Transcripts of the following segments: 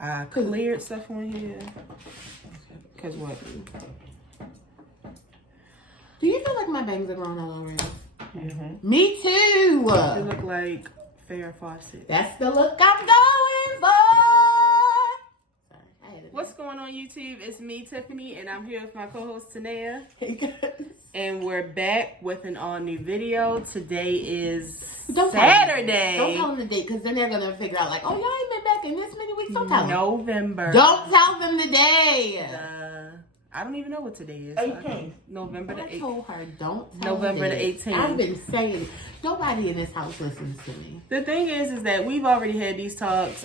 I cleared stuff on here. Cause what? Do you feel like my bangs are growing out already? Mm-hmm. Me too. You look like Farrah Fawcett. That's the look I'm going for. What's going on, YouTube? It's me, Tiffany, and I'm here with my co-host, Tanea. Hey, guys. And we're back with an all-new video. Today is Saturday. Don't tell them the date, because then they're going to figure out, like, oh, y'all ain't been back in this many weeks. Don't tell them. November. Don't tell them the day. I don't even know what today is. 18th. November the 18th. I told her, don't tell November the 18th. I've been saying, nobody in this house listens to me. The thing is that we've already had these talks.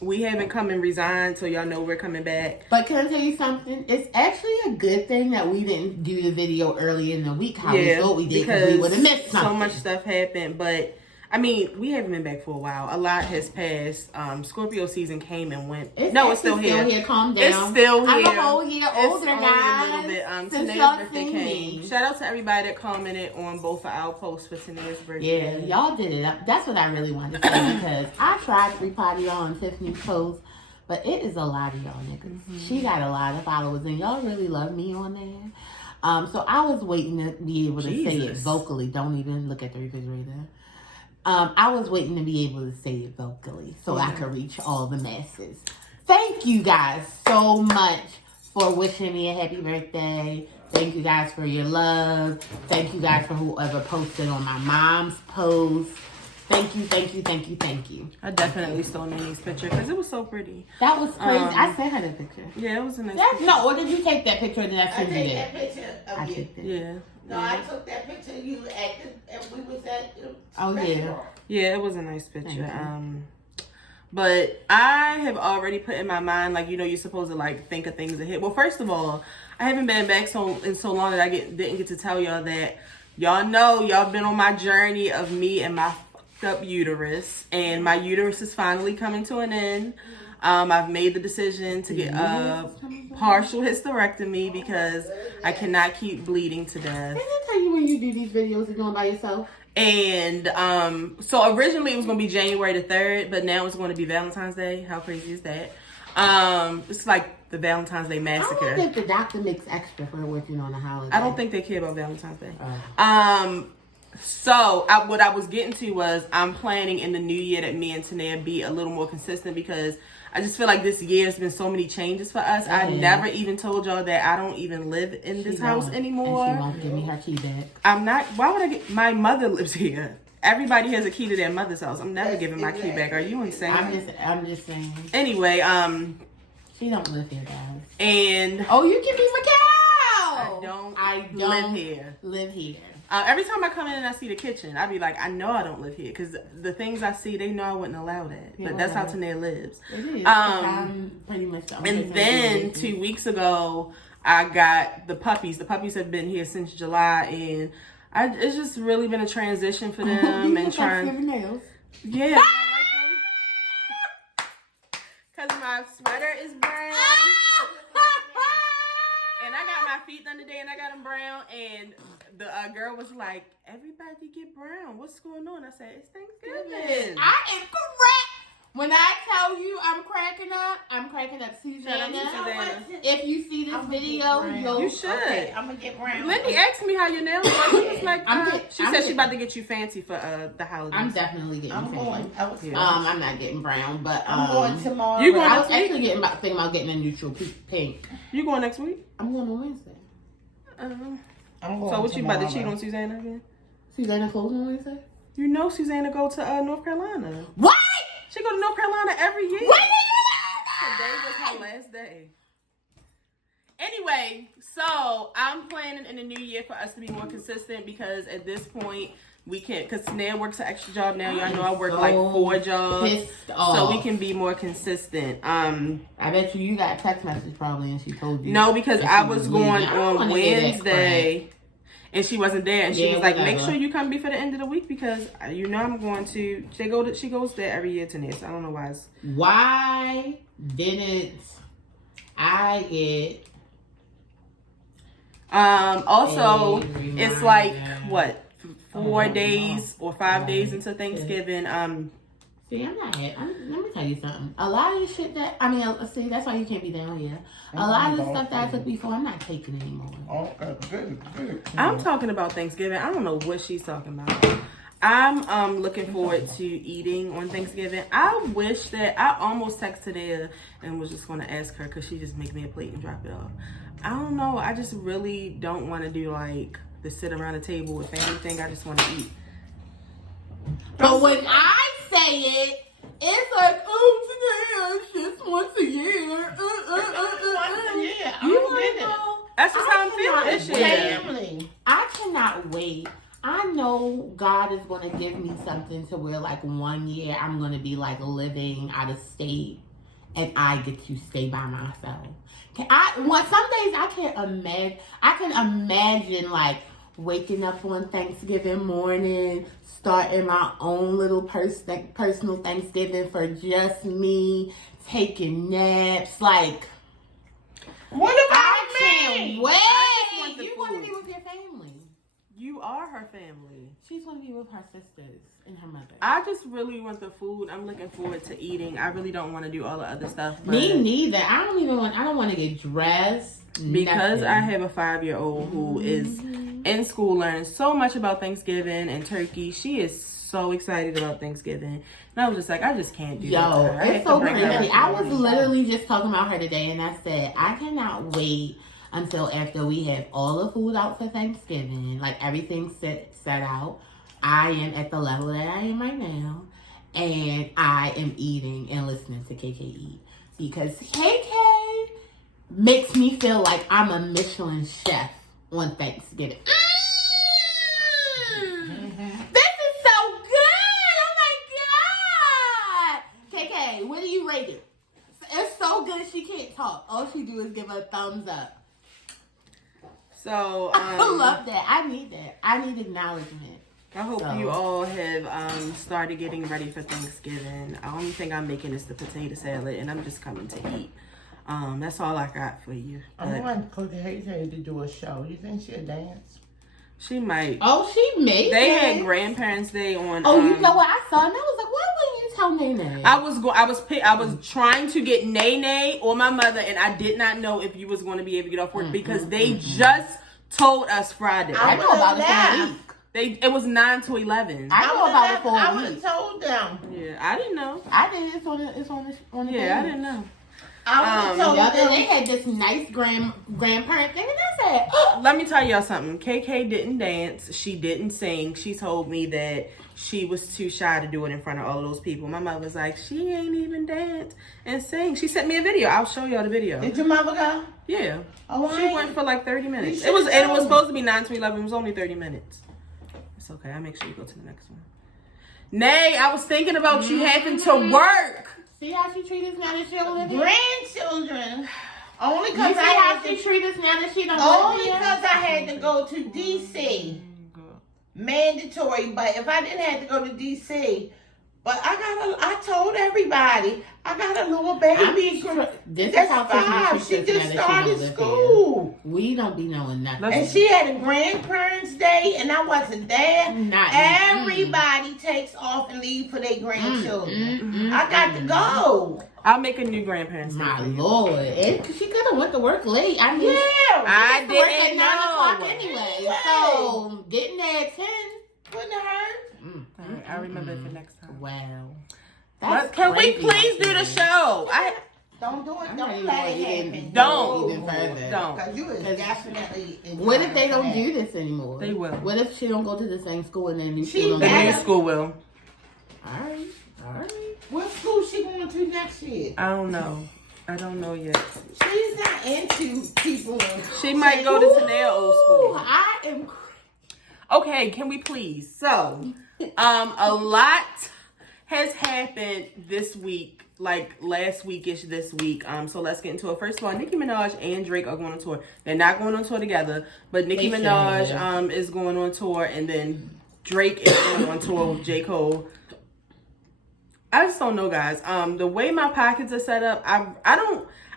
We haven't come and resigned, so y'all know we're coming back. But can I tell you something? It's actually a good thing that we didn't do the video early in the week how we thought we did, because we would have missed something. So much stuff happened, but I mean, we haven't been back for a while. A lot has passed. Scorpio season came and went. It's still here. Calm down. It's still here. I'm a whole year older, guys. A little bit. Since Tanea's birthday came. Shout out to everybody that commented on both of our posts for Tanea's birthday. Yeah, y'all did it. That's what I really wanted to say, because I tried to reply to y'all on Tiffany's post, but it is a lot of y'all niggas. Mm-hmm. She got a lot of followers, and y'all really love me on there. So I was waiting to be able to say it vocally. Don't even look at the refrigerator. I was waiting to be able to say it vocally so I could reach all the masses. Thank you guys so much for wishing me a happy birthday. Thank you guys for your love. Thank you guys for whoever posted on my mom's post. Thank you, thank you, thank you, thank you. I definitely stole Nini's picture because it was so pretty. That was crazy. I sent her the picture. Yeah, it was a nice picture. No, or did you take that picture and then I took that picture of you. Yeah. No, I took that picture of you and we was at the restaurant. Yeah, it was a nice picture. But I have already put in my mind, like, you know, you're supposed to like think of things ahead. Well, first of all, I haven't been back so long that I didn't get to tell y'all that y'all know y'all been on my journey of me and my up uterus, and my uterus is finally coming to an end. I've made the decision to get a partial hysterectomy because I cannot keep bleeding to death. Didn't I tell you when you do these videos you're doing by yourself? And so originally it was going to be January the 3rd, but now it's going to be Valentine's Day. How crazy is that? It's like the Valentine's Day massacre. I don't think the doctor makes extra for working on a holiday. I don't think they care about Valentine's Day. So what I was getting to was I'm planning in the new year that me and Tanea be a little more consistent, because I just feel like this year has been so many changes for us. I never even told y'all that I don't even live in this house anymore. And she won't give me her key back. I'm not. Why would I get? My mother lives here. Everybody has a key to their mother's house. I'm never giving my key back. Are you insane? I'm just saying. Anyway, she don't live here, guys. And you give me my cow. I don't live here. Every time I come in and I see the kitchen, I be like, I know I don't live here, because the things I see, they know I wouldn't allow that. But that's how Tanea lives. It is. Pretty much. And then 2 weeks ago, I got the puppies. The puppies have been here since July, and it's just really been a transition for them. And trying nails. Yeah. Because my sweater is brown. And I got my feet done today, and I got them brown, and the girl was like, everybody get brown. What's going on? I said, it's Thanksgiving. I am correct. When I tell you I'm cracking up. Susanna, if you see this video, you should. Okay, I'm going to get brown. Lindy asked me how your nails look. She was like, she said she's about to get you fancy for the holidays. I'm definitely getting fancy. I'm not getting brown, but I'm going tomorrow. You going I was actually thinking about getting a neutral pink. You going next week? I'm going on Wednesday. So what, you about to cheat on Susanna again? Susanna closed on Wednesday? You know Susanna go to North Carolina. What? She go to North Carolina every year. When did you Today was her last day. Anyway, so I'm planning in the new year for us to be more consistent, because at this point we can't, because Tanea works an extra job now. Y'all know I work like 4 jobs, so we can be more consistent. I bet you got a text message probably, and she told you. No, because I was going on Wednesday, and she wasn't there, and she was like, "Make sure you come be for the end of the week, because you know I'm going to." She goes there every year, Tanea. So I don't know why. Why didn't I get? Also, it's like what, 4 days or 5 days into Thanksgiving. See, I'm not. Let me tell you something. A lot of the shit that see, that's why you can't be down here. A lot of the stuff that I took before, I'm not taking anymore. Okay, good. I'm talking about Thanksgiving. I don't know what she's talking about. I'm looking forward to eating on Thanksgiving. I wish that I almost texted her and was just going to ask her because she just make me a plate and drop it off. I don't know. I just really don't want to do like the sit around the table with family thing. I just want to eat. But when I say it, it's like, oh, today it's just once a year. You want to know? That's just how I'm feeling this year. Family. I cannot wait. I know God is going to give me something to where, like, 1 year I'm going to be, like, living out of state and I get to stay by myself. Some days I can imagine, like, waking up on Thanksgiving morning, starting my own little personal Thanksgiving for just me, taking naps, like. What about I can't me? wait. You want to be with your family. You are her family. She's going to be with her sisters and her mother. I just really want the food. I'm looking forward to eating. I really don't want to do all the other stuff. But Me neither. I don't want to get dressed. because nothing. I have a 5-year-old who is in school learning so much about Thanksgiving and turkey. She is so excited about Thanksgiving. And I was just like, I just can't do that. I It's have so to bring her crazy. up. I was literally just talking about her today, and I said, I cannot wait until after we have all the food out for Thanksgiving, like everything's set out. I am at the level that I am right now, and I am eating and listening to KK eat. Because KK makes me feel like I'm a Michelin chef on Thanksgiving. This is so good! Oh my god! KK, what do you rate it? It's so good she can't talk. All she do is give a thumbs up. So I love that. I need that. I need acknowledgement. I hope you all have started getting ready for Thanksgiving. The only thing I'm making is the potato salad, and I'm just coming to eat. That's all I got for you. I want KK to do a show. You think she'll dance? She might. Oh, she made They it. had Grandparents' Day on. Oh, you know what I saw? And I was like, why wouldn't you tell Nene? I was trying to get Nene or my mother, and I did not know if you was going to be able to get off work because they just told us Friday. I know about it for a week. It was 9 to 11. I know about it for I a would week. have told them. Yeah, I didn't know. I did. It's on the Yeah, page. I didn't know. I would have told them. They had this nice grandparent thing, and I said, Let me tell y'all something. KK didn't dance. She didn't sing. She told me that she was too shy to do it in front of all of those people. My mother was like, she ain't even dance and sing. She sent me a video. I'll show y'all the video. Did your mother go? Yeah. Oh, She went for like 30 minutes. You It was should've supposed to be 9 to 11. It was only 30 minutes. It's okay. I'll make sure you go to the next one. Nay, I was thinking about you having to work. see how she treat us now that she don't live here? Grandchildren. Only You because see I how had she to. treat us now that she don't Only live here? because I had to go to DC. Mandatory, but if I didn't have to go to DC, but I told everybody I got a little baby. This That's is how five. Tiffany She treats us just now that she don't started live school. here. We don't be knowing nothing. And she had a grandparents' day, and I wasn't there. Everybody takes off and leave for their grandchildren. I got to go. I'll make a new grandparents' day. My for you. Lord. And she could have went to work late. I mean, Yeah, I she work at didn't 9 o'clock know. anyway. So, getting there at 10. wouldn't hurt. All right, I'll remember it for next time. Wow. But can we crazy. please do the show? Don't do it. I'm Don't ready let to it go happen. Don't. even further. Don't. Because you is definitely. in What if they time don't for do this anymore? They will. What if she don't go to the same school and then new She school don't The go new better. to- school will. Alright. that? What school she going to next year? I don't know. I don't know yet. She's not into people. She might go to Tanea old school. I am Okay, can we please? So, a lot has happened this week, like last weekish this week. So let's get into it. First of all, Nicki Minaj and Drake are going on tour. They're not going on tour together, but Nicki They Minaj should. is going on tour, and then Drake is going on tour with J. Cole. I just don't know, guys. The way my pockets are set up,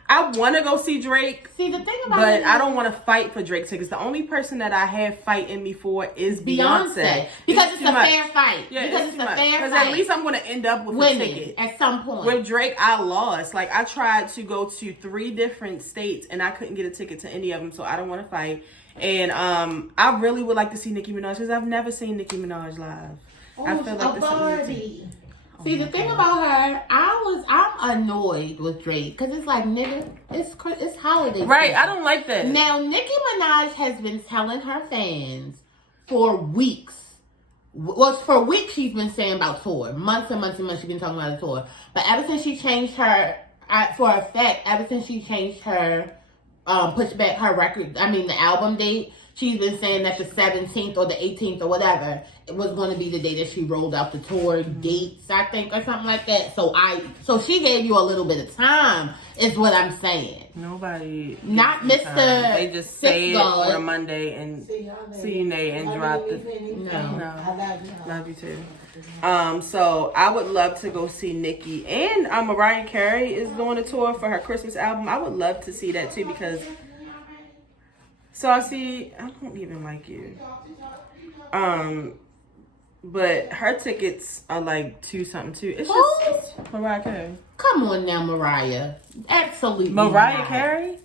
I want to go see Drake. See, the thing about but I don't want to fight for Drake tickets. The only person that I have fight in me for is Beyonce. Because it's a fair fight. Yeah, because it's a fair fight. Because at least I'm going to end up with winning a ticket. At some point. With Drake, I lost. Like, I tried to go to 3 different states, and I couldn't get a ticket to any of them, so I don't want to fight. And I really would like to see Nicki Minaj, because I've never seen Nicki Minaj live. I feel like this is See, the thing about her, I'm annoyed with Drake because it's like, nigga, it's holiday right, season. I don't like that. Now, Nicki Minaj has been telling her fans for weeks. Well, for weeks she's been saying about tour. Months and months and months she's been talking about the tour. But ever since she changed her, for a fact, ever since she changed her, pushed back her the album date, she's been saying that the 17th or the 18th or whatever, it was going to be the day that she rolled out the tour dates, I think, or something like that. So she gave you a little bit of time, is what I'm saying. Nobody. Not Mr. They just say it on a Monday and see you and drop the. No. I love you too. So I would love to go see Nicki, and Mariah Carey is doing a tour for her Christmas album. I would love to see that too because. So I don't even like you. But her tickets are like $2 too. It's just Mariah Carey. Come on now, Mariah. Absolutely. Mariah not. Carey?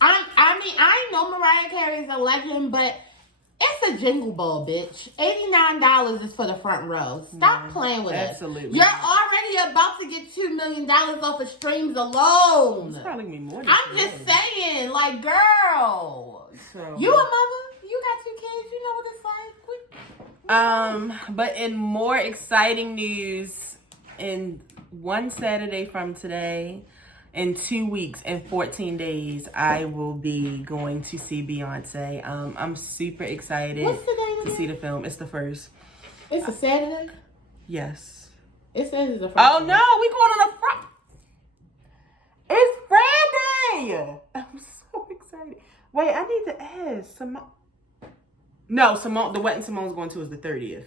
I know Mariah Carey is a legend, but it's a jingle ball, bitch. $89 is for the front row. Stop playing with us. Absolutely. You're already about to get $2 million off of streams alone. It's probably me more than I'm just saying, like, girl. So, you a mother? You got 2 kids? You know what it's like? But in more exciting news, in one Saturday from today, in 2 weeks and 14 days, I will be going to see Beyonce. I'm super excited to see the film. It's the first. It's a Saturday? Yes. It says it's a Friday. Oh no, we going on a Friday. It's Friday. I'm so excited. Wait, I need to ask Simone. No, Simone. The wedding Simone's going to is the 30th.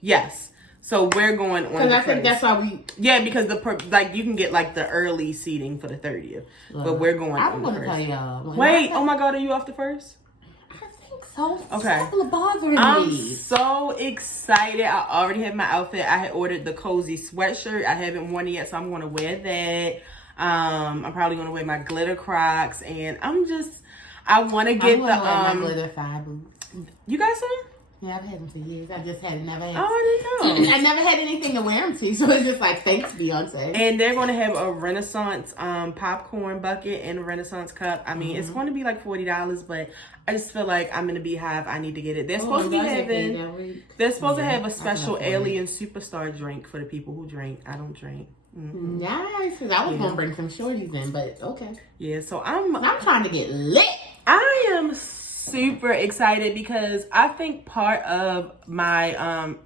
Yes. So we're going on. Because I think that's why we. Yeah, because you can get like the early seating for the 30th, but we're going. I'm going to tell y'all. Wait, oh my God, are you off the first? I think so. Okay. It's bothering I'm me. so excited. I already have my outfit. I had ordered the cozy sweatshirt. I haven't worn it yet, so I'm going to wear that. I'm probably going to wear my glitter Crocs, and I want to get my glitter thigh boots. You got some? Yeah, I've had them for years. I just never had. Oh, I didn't know. I never had anything to wear them to, so it's just like, thanks, Beyonce. And they're going to have a Renaissance popcorn bucket and a Renaissance cup. I mean, it's going to be like $40, but I just feel like I'm in a beehive. I need to get it. They're supposed to be having. They're supposed to have a special alien superstar drink for the people who drink. I don't drink. Mm-hmm. Nice, because I was going to bring some shorties in, but okay. Yeah, so I'm trying to get lit. I am super excited because I think part of my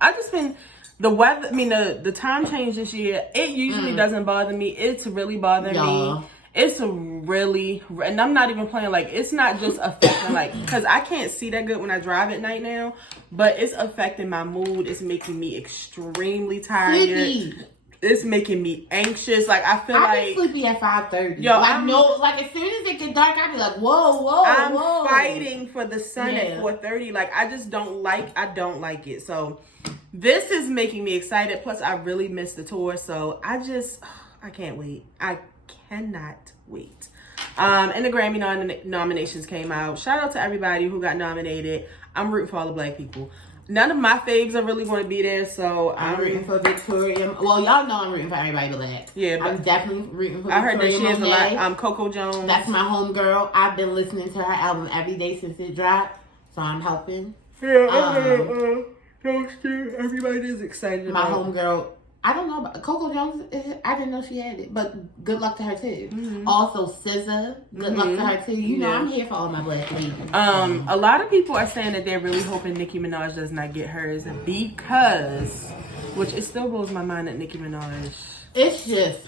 I just been the weather. I mean the time change this year. It usually doesn't bother me. It's really bothering me. It's really, and I'm not even playing. Like, it's not just affecting like because I can't see that good when I drive at night now, but it's affecting my mood. It's making me extremely tired. Sleepy. It's making me anxious. Like, I feel I be sleepy at 5:30. Yo, I know, like, as soon as it get dark, I be like, whoa. I'm fighting for the sun at 4:30. Like, I don't like it. So this is making me excited. Plus, I really missed the tour. So I can't wait. I cannot wait. And the Grammy nominations came out. Shout out to everybody who got nominated. I'm rooting for all the black people. None of my faves are really going to be there, so I'm rooting for Victoria. Well, y'all know I'm rooting for everybody black. Yeah, but I'm definitely rooting for Victoria. I heard that she has a lot. Coco Jones. That's my homegirl. I've been listening to her album every day since it dropped, so I'm helping. Yeah, everybody is excited. My homegirl. I don't know about Coco Jones. I didn't know she had it, but good luck to her too. Mm-hmm. Also, SZA. Good luck to her too. You know, I'm here for all my black ladies. A lot of people are saying that they're really hoping Nicki Minaj does not get hers because, which it still blows my mind that Nicki Minaj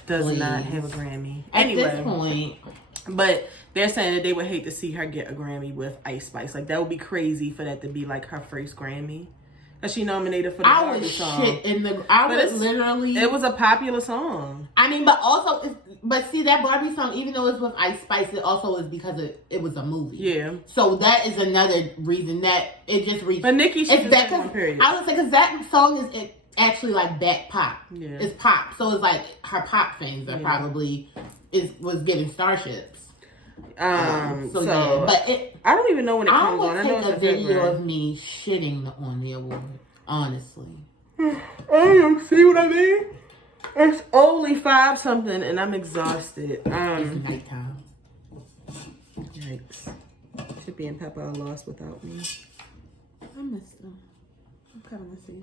does not have a Grammy. Anyway, at this point. But they're saying that they would hate to see her get a Grammy with Ice Spice. Like, that would be crazy for that to be like her first Grammy. Cause she nominated for the Barbie song. It was literally. It was a popular song. I mean, but also But see, that Barbie song, even though it's with Ice Spice, it also is because it was a movie. Yeah. So that is another reason that it just reached. But Nicki should do that one period. I would say because that song is actually like back pop. Yeah. It's pop, so it's like her pop fans are probably was getting starships. So yeah, but I don't even know when it comes on. I would take a video of me shitting on the award. Honestly. Oh, see what I mean? It's only 5 something, and I'm exhausted. It's nighttime. Yikes! Chippy and Peppa are lost without me. I missed them. I'm coming to see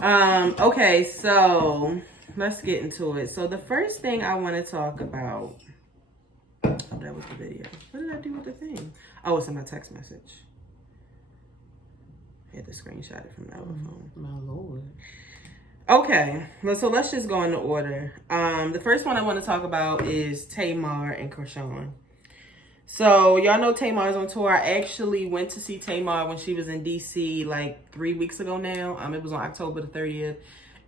them. Okay, so let's get into it. So the first thing I want to talk about. Oh, that was the video. What did I do with the thing? Oh, it's in my text message. I had to screenshot it from the other phone. My Lord. Okay, so let's just go in the order. The first one I want to talk about is Tamar and Krishan. So y'all know Tamar's on tour. I actually went to see Tamar when she was in DC like 3 weeks ago now. It was on October the 30th.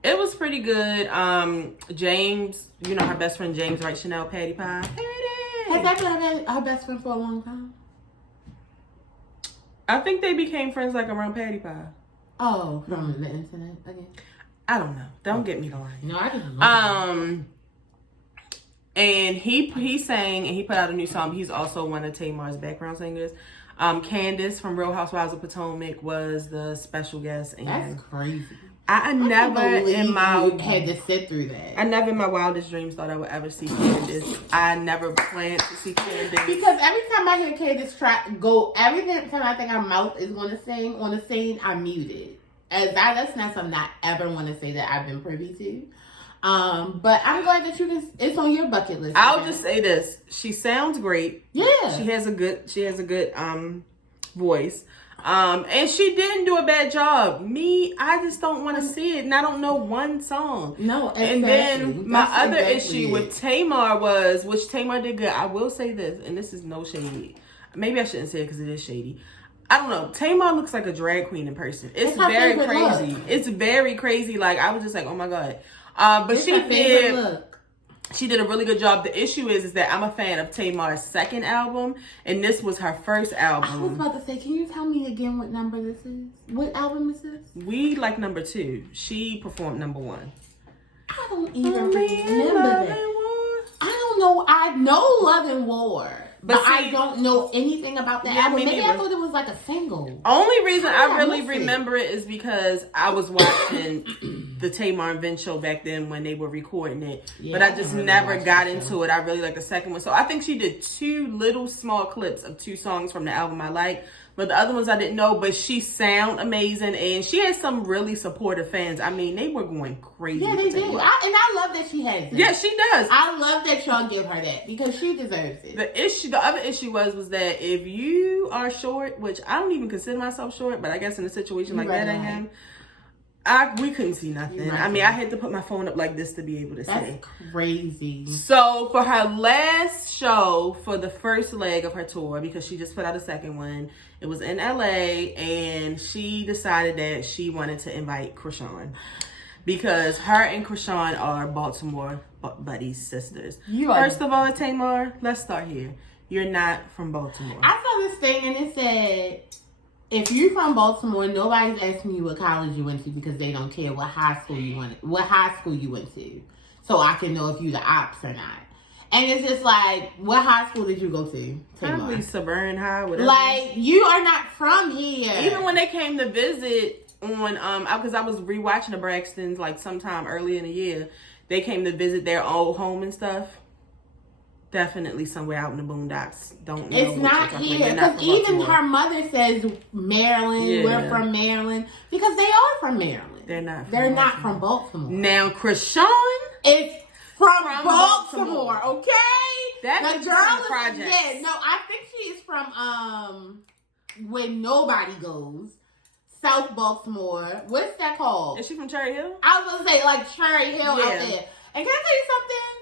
It was pretty good. James, you know her best friend James, right? Chanel Patty Pie. Has that been her best friend for a long time? I think they became friends like around Patty Pie. Oh, from the internet again. I don't know. Don't get me to lie. No, I just and he sang and he put out a new song. He's also one of Tamar's background singers. Candace from Real Housewives of Potomac was the special guest. And that's crazy. I never in my had to sit through that. I never in my wildest dreams thought I would ever see Candace. I never planned to see Candace. Because every time I hear Candace every time I think her mouth is going to sing on the scene, I mute it. That's not something I ever want to say that I've been privy to. But I'm glad that it's on your bucket list. I'll just say this. She sounds great. Yeah. She has a good voice. And she didn't do a bad job. I just don't want to see it, and I don't know one song. No, exactly. And then my other issue with Tamar which Tamar did good. I will say this, and this is no shade. Maybe I shouldn't say it because it is shady. I don't know. Tamar looks like a drag queen in person. It's very crazy. Look. It's very crazy. Like, I was just like, oh my God. But she did a really good job. The issue is that I'm a fan of Tamar's second album, and this was her first album. I was about to say, can you tell me again what number this is? What album is this? We like number 2. She performed number 1. I don't even remember that. I don't know. I know Love and War, but I don't know anything about that album. Maybe I thought it was like a single. Only reason I really remember it is because I was watching the Tamar and Vince show back then when they were recording it. Yeah, but I just never got into it. I really like the second one. So I think she did 2 little small clips of 2 songs from the album I like. But the other ones I didn't know. But she sound amazing. And she has some really supportive fans. I mean, they were going crazy. Yeah, they do. And I love that she has it. Yeah, she does. I love that y'all give her that because she deserves it. The other issue was that if you are short, which I don't even consider myself short, but I guess in a situation like that I am, we couldn't see nothing. I mean, I had to put my phone up like this to be able to see. That's crazy. So for her last show for the first leg of her tour, because she just put out a second one, it was in LA, and she decided that she wanted to invite Krishan because her and Krishan are Baltimore buddies, sisters. First of all, Tamar, let's start here. You're not from Baltimore. I saw this thing and it said, if you're from Baltimore, nobody's asking you what college you went to because they don't care what high school you went to. So I can know if you're the ops or not. And it's just like, what high school did you go to? Probably Suburban High, whatever. Like, you are not from here. Even when they came to visit on, because I was rewatching the Braxtons like sometime early in the year, they came to visit their old home and stuff. Definitely somewhere out in the boondocks. Don't know. It's not here. Because even her mother says Maryland. Yeah. We're from Maryland. Because they are from Maryland. They're not from Baltimore. Now, Krishan is from Baltimore, okay? That's the girl is, yeah, no, I think she is from When Nobody Goes. South Baltimore. What's that called? Is she from Cherry Hill? I was gonna say like Cherry Hill out there. And can I tell you something?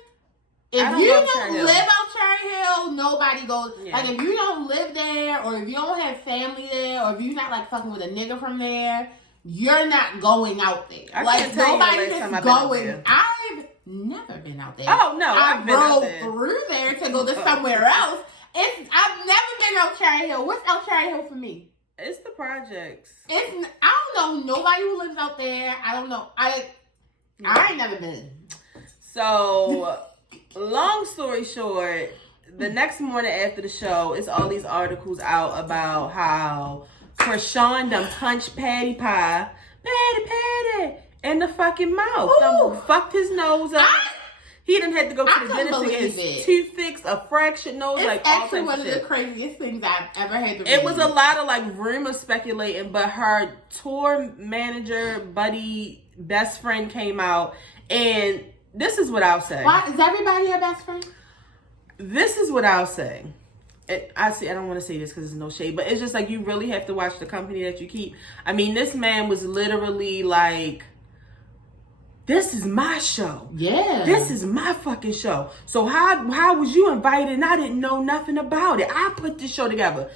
If you don't live out Cherry Hill, nobody goes. Yeah. Like, if you don't live there, or if you don't have family there, or if you're not, like, fucking with a nigga from there, you're not going out there. Like, nobody is going. never been out there. Oh, no, I I've been out rode there. through there to go to somewhere else. I've never been on Cherry Hill. What's El Cherry Hill for me? It's the projects. I don't know nobody who lives out there. I don't know. I ain't never been. So, long story short, the next morning after the show, it's all these articles out about how Krishan done punched Patty Pie, in the fucking mouth. Done fucked his nose up. He done had to go to the dentist to get his tooth fixed, a fractured nose, It's like all actually types one of of shit. the craziest things I've ever had to read. It was a lot of like rumors speculating, but her tour manager, buddy, best friend came out, and this is what I'll say. Why is everybody your best friend? This is what I'll say. I don't want to say this because there's no shade, but it's just like you really have to watch the company that you keep. I mean, this man was literally like, this is my show. Yeah. This is my fucking show. So how was you invited and I didn't know nothing about it? I put this show together.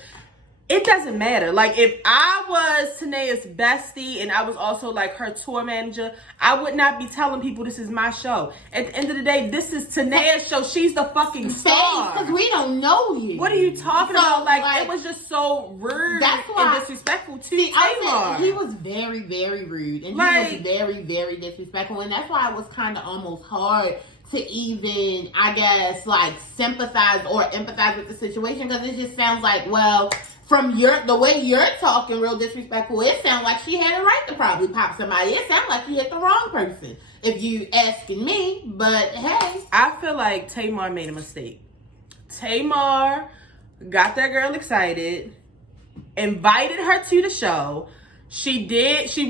It doesn't matter. Like, if I was Tanae's bestie and I was also like her tour manager, I would not be telling people this is my show. At the end of the day, this is Tanae's show. She's the fucking star. Because we don't know you. What are you talking about? Like, it was just so rude and disrespectful to Tamar. He was very, very rude. And he was very, very disrespectful. And that's why it was kind of almost hard to even, I guess, like, sympathize or empathize with the situation. Because it just sounds like, well, from the way you're talking real disrespectful, it sounds like she had a right to probably pop somebody. It sounds like she hit the wrong person, if you asking me. But hey, I feel like Tamar made a mistake. Tamar got that girl excited, invited her to the show. She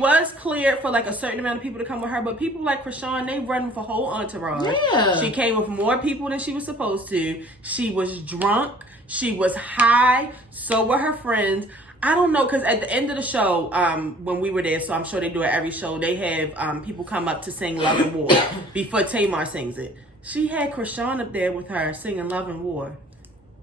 was cleared for like a certain amount of people to come with her, but people like Krishan, they run with a whole entourage. Yeah. She came with more people than she was supposed to. She was drunk. She was high. So were her friends. I don't know, because at the end of the show, when we were there, so I'm sure they do it every show, they have people come up to sing Love and War before Tamar sings it. She had Krishan up there with her singing Love and War.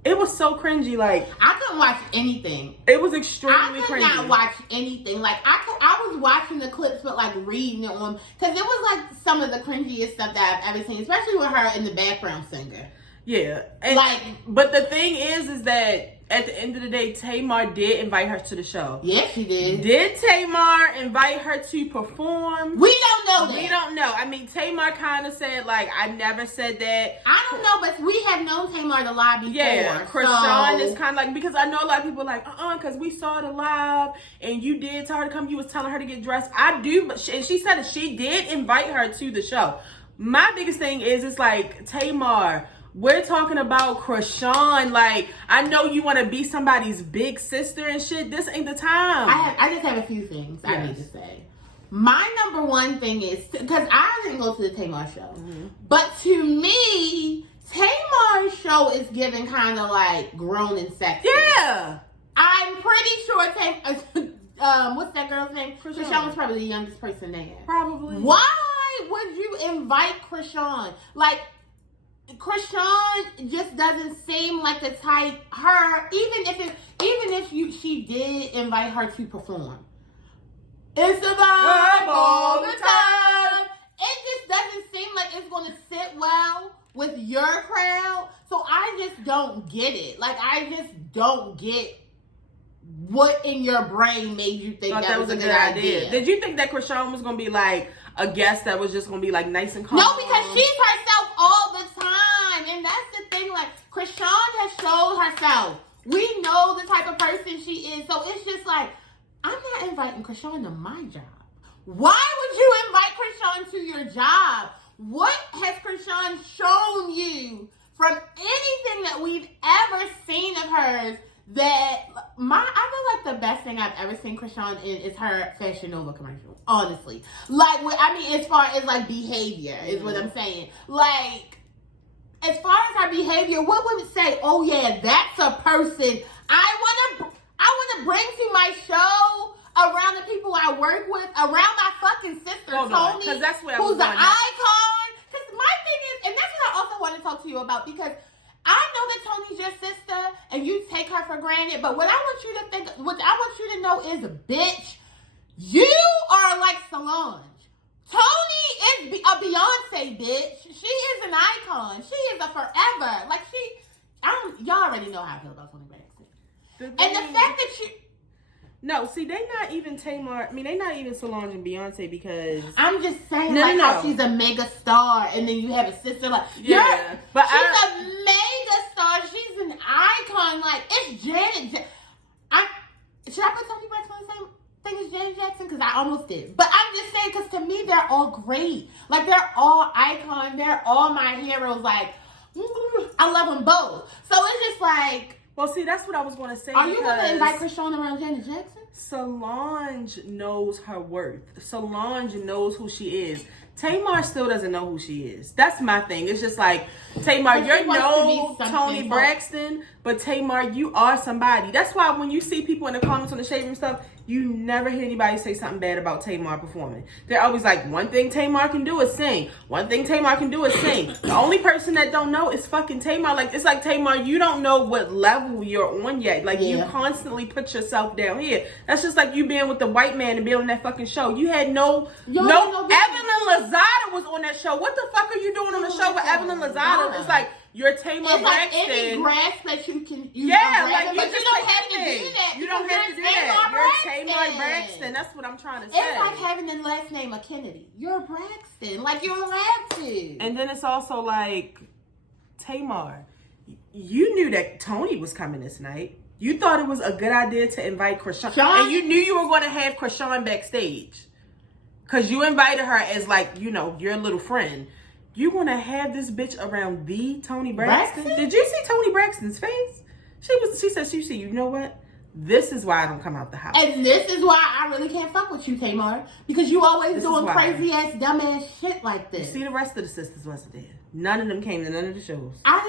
It was so cringy. Like, I couldn't watch anything. It was extremely cringy. I could not watch anything. Like, I was watching the clips, but like reading it on, because it was like some of the cringiest stuff that I've ever seen, especially with her in the background singer. Yeah. And but the thing is that at the end of the day, Tamar did invite her to the show. Yes, she did. Did Tamar invite her to perform? We don't know that. We don't know. I mean, Tamar kind of said, like, I never said that. I don't know, but we have known Tamar to lie before. Yeah, Krishan is kind of like, because I know a lot of people are like, because we saw the live and you did tell her to come. You was telling her to get dressed. I do, but she said that she did invite her to the show. My biggest thing is, it's like, Tamar, we're talking about Krishan. Like, I know you want to be somebody's big sister and shit. This ain't the time. I just have a few things I need to say. My number one thing is, because I didn't go to the Tamar show, but to me, Tamar's show is giving kind of like grown and sexy. Yeah. I'm pretty sure what's that girl's name? Krishan was probably the youngest person there. Probably. Why would you invite Krishan? Like, Krishan just doesn't seem like the type. She did invite her to perform. It's the vibe all the time. It just doesn't seem like it's going to sit well with your crowd. So I just don't get it. Like, I just don't get what in your brain made you think that was a good idea. Did you think that Krishan was going to be like a guest that was just going to be like nice and calm? No, because she's herself all the time. And that's the thing. Like, Krishan has showed herself. We know the type of person she is. So it's just like, I'm not inviting Krishan to my job. Why would you invite Krishan to your job? What has Krishan shown you from anything that we've ever seen of hers that I feel like the best thing I've ever seen Krishan in is her Fashion Nova commercial. Honestly. Like, I mean, as far as like behavior is what I'm saying. Like, as far as her behavior, what would it say? Oh yeah, that's a person I want to bring to my show, around the people I work with, around my fucking sister Tony, because that's where who's an icon. Because my thing is, and that's what I also want to talk to you about, because I know that Tony's your sister and you take her for granted, but what I want you to know is, bitch, you are like Solange. Tony is a Beyonce, bitch. She is an icon. She is a forever. Like, y'all already know how I feel about Toni Braxton. And the fact that she... No, see, they not even Tamar. I mean, they not even Solange and Beyonce because... I'm just saying, how she's a mega star, and then you have a sister like... Yeah, but she's a mega star. She's an icon. Like, it's Janet... Should I put Toni Braxton on the same thing as Janet Jackson? Because I almost did. But I'm just saying, because to me, they're all great. Like, they're all icons. They're all my heroes. Like, I love them both. So it's just like... Well, see, that's what I was going to say. Are you going to invite Krishan around Janet Jackson? Solange knows her worth. Solange knows who she is. Tamar still doesn't know who she is. That's my thing. It's just like, Tamar, you're no Toni Braxton, but Tamar, you are somebody. That's why when you see people in the comments on the Shade Room stuff, you never hear anybody say something bad about Tamar performing. They're always like, one thing Tamar can do is sing. One thing Tamar can do is sing. The only person that don't know is fucking Tamar. Like, it's like, Tamar, you don't know what level you're on yet. Like, you constantly put yourself down here. That's just like you being with the white man and being on that fucking show. You had no Evelyn Lozada was on that show. What the fuck are you doing on the show with Evelyn Lozada? It's like, you're Tamar Braxton. Like any grasp that you can use. Yeah, like but you don't have to do that. You don't have to do that. You're Tamar Braxton. That's what I'm trying to say. It's like having the last name of Kennedy. You're Braxton. Like, you're allowed to. And then it's also like, Tamar, you knew that Toni was coming this night. You thought it was a good idea to invite Krishan. And you knew you were going to have Krishan backstage. Because you invited her as, like, you know, your little friend. You want to have this bitch around the Toni Braxton? Did you see Toni Braxton's face? She said, you know what? This is why I don't come out the house. And this is why I really can't fuck with you, Tamar. Because you always doing crazy ass, dumb ass shit like this. You see, the rest of the sisters wasn't there. None of them came to none of the shows. I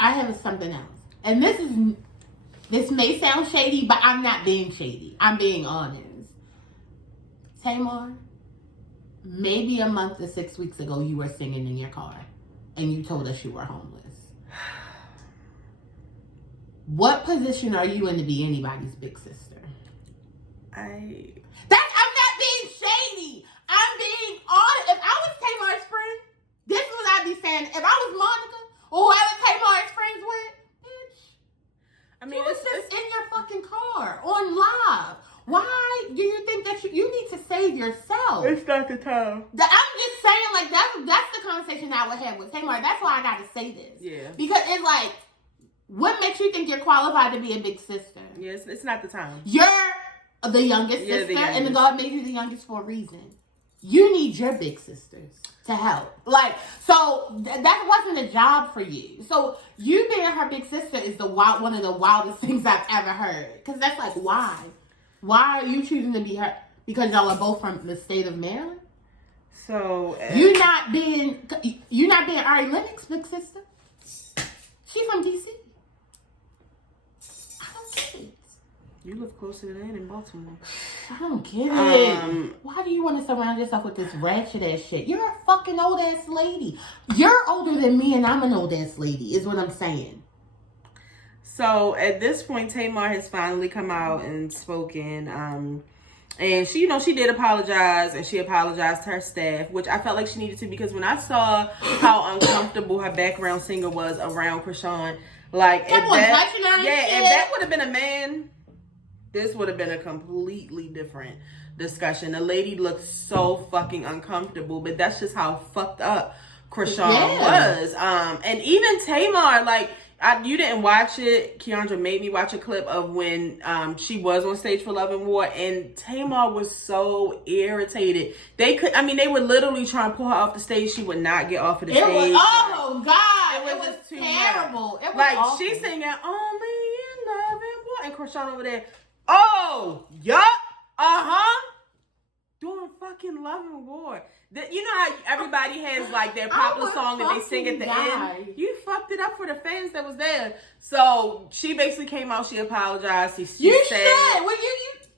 have something else. And this may sound shady, but I'm not being shady. I'm being honest. Tamar, maybe a month to 6 weeks ago, you were singing in your car and you told us you were homeless. What position are you in to be anybody's big sister? I'm not being shady. I'm being honest. If I was Tamar's friend, this is what I'd be saying. If I was Monica or whoever Tamar's friends with, bitch, I mean, it's just in your fucking car on live. Why do you think that you need to save yourself? It's not the time. I'm just saying, like, that's the conversation I would have with Tamar. That's why I gotta say this. Yeah. Because it's like, what makes you think you're qualified to be a big sister? Yes, it's not the time. You're the youngest sister, and God made you the youngest for a reason. You need your big sisters to help. Like, so that wasn't a job for you. So you being her big sister is one of the wildest things I've ever heard. Because that's like, why? Why are you choosing to be her? Because y'all are both from the state of Maryland? So you're not being Ari Lennox's big sister. She's from DC. I don't get it. You live closer to that in Baltimore. I don't get it. Why do you want to surround yourself with this ratchet ass shit? You're a fucking old ass lady. You're older than me and I'm an old ass lady, is what I'm saying. So at this point, Tamar has finally come out and spoken. And she, she did apologize, and she apologized to her staff, which I felt like she needed to, because when I saw how uncomfortable her background singer was around Krishan, like, if that would have been a man, this would have been a completely different discussion. The lady looked so fucking uncomfortable, but that's just how fucked up Krishan was. And even Tamar, like, you didn't watch it. Keandra made me watch a clip of when she was on stage for Love and War, and Tamar was so irritated. They were literally trying to pull her off the stage. She would not get off of the stage. Oh God, it was too terrible. It was like awful. She's singing "Only in Love and War," and Krishan over there. Oh, yup, doing fucking Love and War. You know how everybody has like their popular song that they sing at the end? You fucked it up for the fans that was there. So she basically came out, she apologized. She said, well,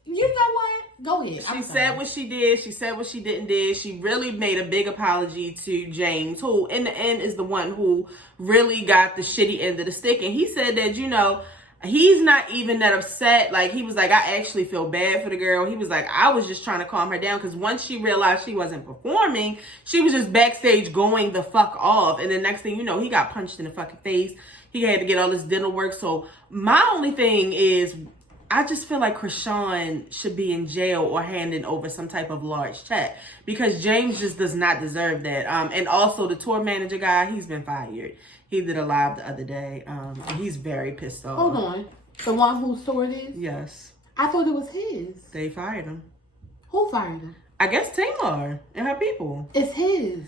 you know what? Go ahead. She said what she did. She said what she didn't did. She really made a big apology to James, who in the end is the one who really got the shitty end of the stick. And he said that, he's not even that upset. Like, he was like, I actually feel bad for the girl. He was like, I was just trying to calm her down because once she realized she wasn't performing, she was just backstage going the fuck off. And the next thing you know, he got punched in the fucking face. He had to get all this dental work. So my only thing is, I just feel like Krishan should be in jail or handing over some type of large check because James just does not deserve that. And also the tour manager guy, he's been fired. He did a live the other day. And he's very pissed off. Hold on. The one whose tour it is? Yes. I thought it was his. They fired him. Who fired him? I guess Tamar and her people. It's his.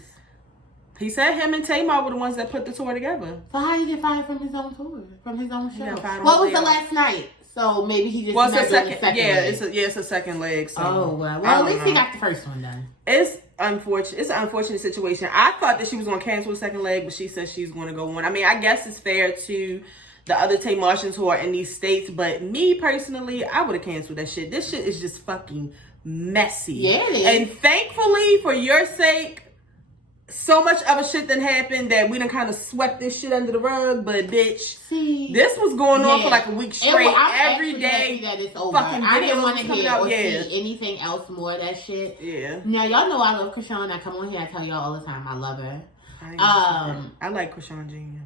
He said him and Tamar were the ones that put the tour together. So how you get fired from his own tour? From his own show? Yeah, what was the last night? So maybe he just well, it's not a doing second. the second leg. It's a second leg. So oh well, at least he got the first one done. It's unfortunate. It's an unfortunate situation. I thought that she was going to cancel the second leg, but she says she's going to go on. I mean, I guess it's fair to the other Tamartians who are in these states, but me personally, I would have canceled that shit. This shit is just fucking messy. Yeah, it is. And thankfully, for your sake, so much other shit done happened that we done kind of swept this shit under the rug. But bitch, see, this was going on for like a week straight. Every day that it's over. Fucking I didn't want to hear or yeah. see anything else more of that shit. Yeah. Now y'all know I love Krishan. I come on here, I tell y'all all the time I love her. I like Krishan Jr.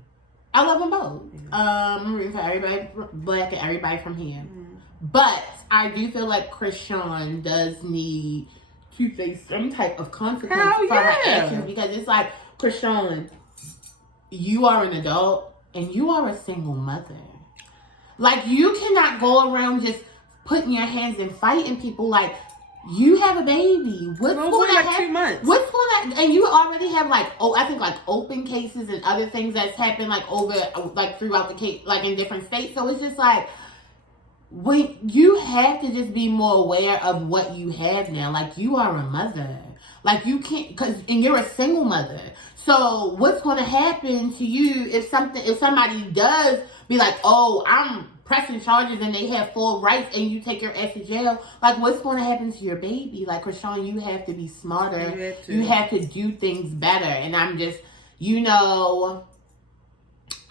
I love them both. I'm rooting for everybody black and everybody from here. But I do feel like Krishan does need to face some type of consequence for her actions because it's like, Krishan, you are an adult and you are a single mother. Like, you cannot go around just putting your hands and fighting people. Like, you have a baby. What's going to happen? 2 months. What's going to, and you already have like, I think like open cases and other things that's happened like over, like throughout the case, like in different states. So it's just like, you have to just be more aware of what you have now. Like, you are a mother. Like, you can't, and you're a single mother. So what's going to happen to you if somebody does be like, oh, I'm pressing charges and they have full rights and you take your ass to jail? Like, what's going to happen to your baby? Like, Krishan, you have to be smarter. You have to do things better. And I'm just,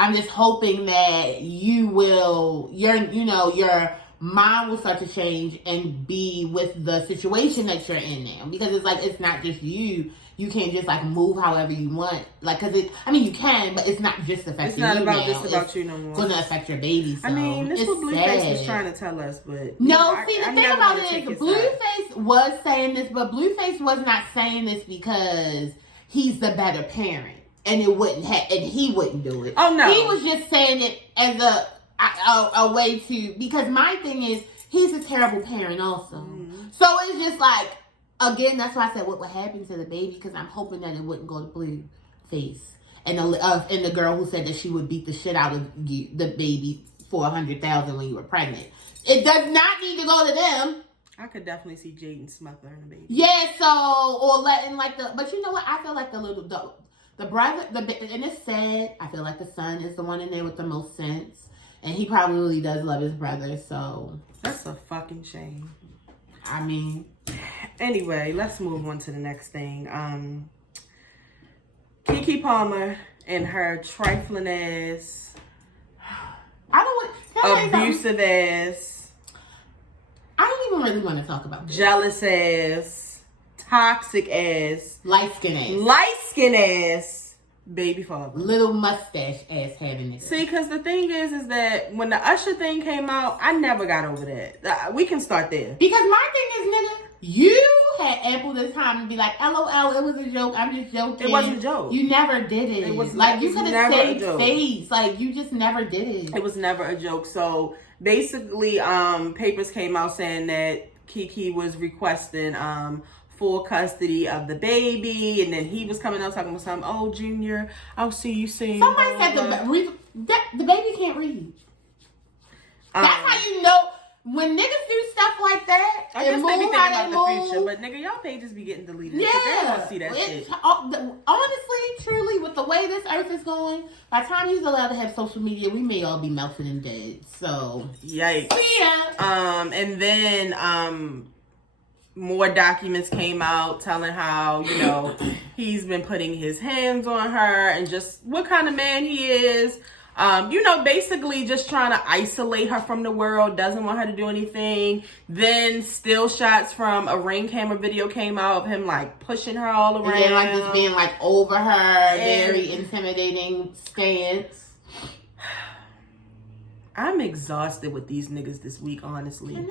I'm just hoping that your mind will start to change and be with the situation that you're in now. Because it's like, it's not just you. You can't just like move however you want. Like, you can, but it's not just affecting you now. It's not about you no more. It's going to affect your baby. So this is what Blueface was trying to tell us, but... No, the thing about it is, Blueface was saying this, but Blueface was not saying this because he's the better parent. And it wouldn't and he wouldn't do it. Oh, no. He was just saying it as a way to, because my thing is, he's a terrible parent also. So it's just like, again, that's why I said what would happen to the baby, because I'm hoping that it wouldn't go to Blueface. And the girl who said that she would beat the shit out of the baby for $100,000 when you were pregnant. It does not need to go to them. I could definitely see Jaden smothering the baby. Yeah, or letting but you know what? I feel like the brother, and it's sad, I feel like the son is the one in there with the most sense. And he probably really does love his brother, so. That's a fucking shame. I mean. Anyway, let's move on to the next thing. Keke Palmer and her trifling ass, abusive ass, I don't even really want to talk about this. Jealous ass, toxic ass, light skin ass, baby father, little mustache ass having it. See, because the thing is that when the Usher thing came out, I never got over that. We can start there. Because my thing is, nigga, you had ample this time to be like, LOL, it was a joke. I'm just joking. It wasn't a joke. You never did it. It was like, you could have saved face. Like, you just never did it. It was never a joke. So basically, papers came out saying that Keke was requesting full custody of the baby, and then he was coming out talking about something. Oh, Junior, I'll see you soon. Somebody said the baby can't read. That's how you know when niggas do stuff like that. I guess they be thinking about the future, but nigga, y'all pages be getting deleted. Yeah, they don't see that shit. Honestly, truly, with the way this earth is going, by the time he's allowed to have social media, we may all be melted and dead. So yikes. Yeah. And then more documents came out telling how, he's been putting his hands on her and just what kind of man he is. Basically just trying to isolate her from the world, doesn't want her to do anything. Then still shots from a Ring camera video came out of him like pushing her all around. Yeah, like just being like over her, very intimidating stance. I'm exhausted with these niggas this week, honestly.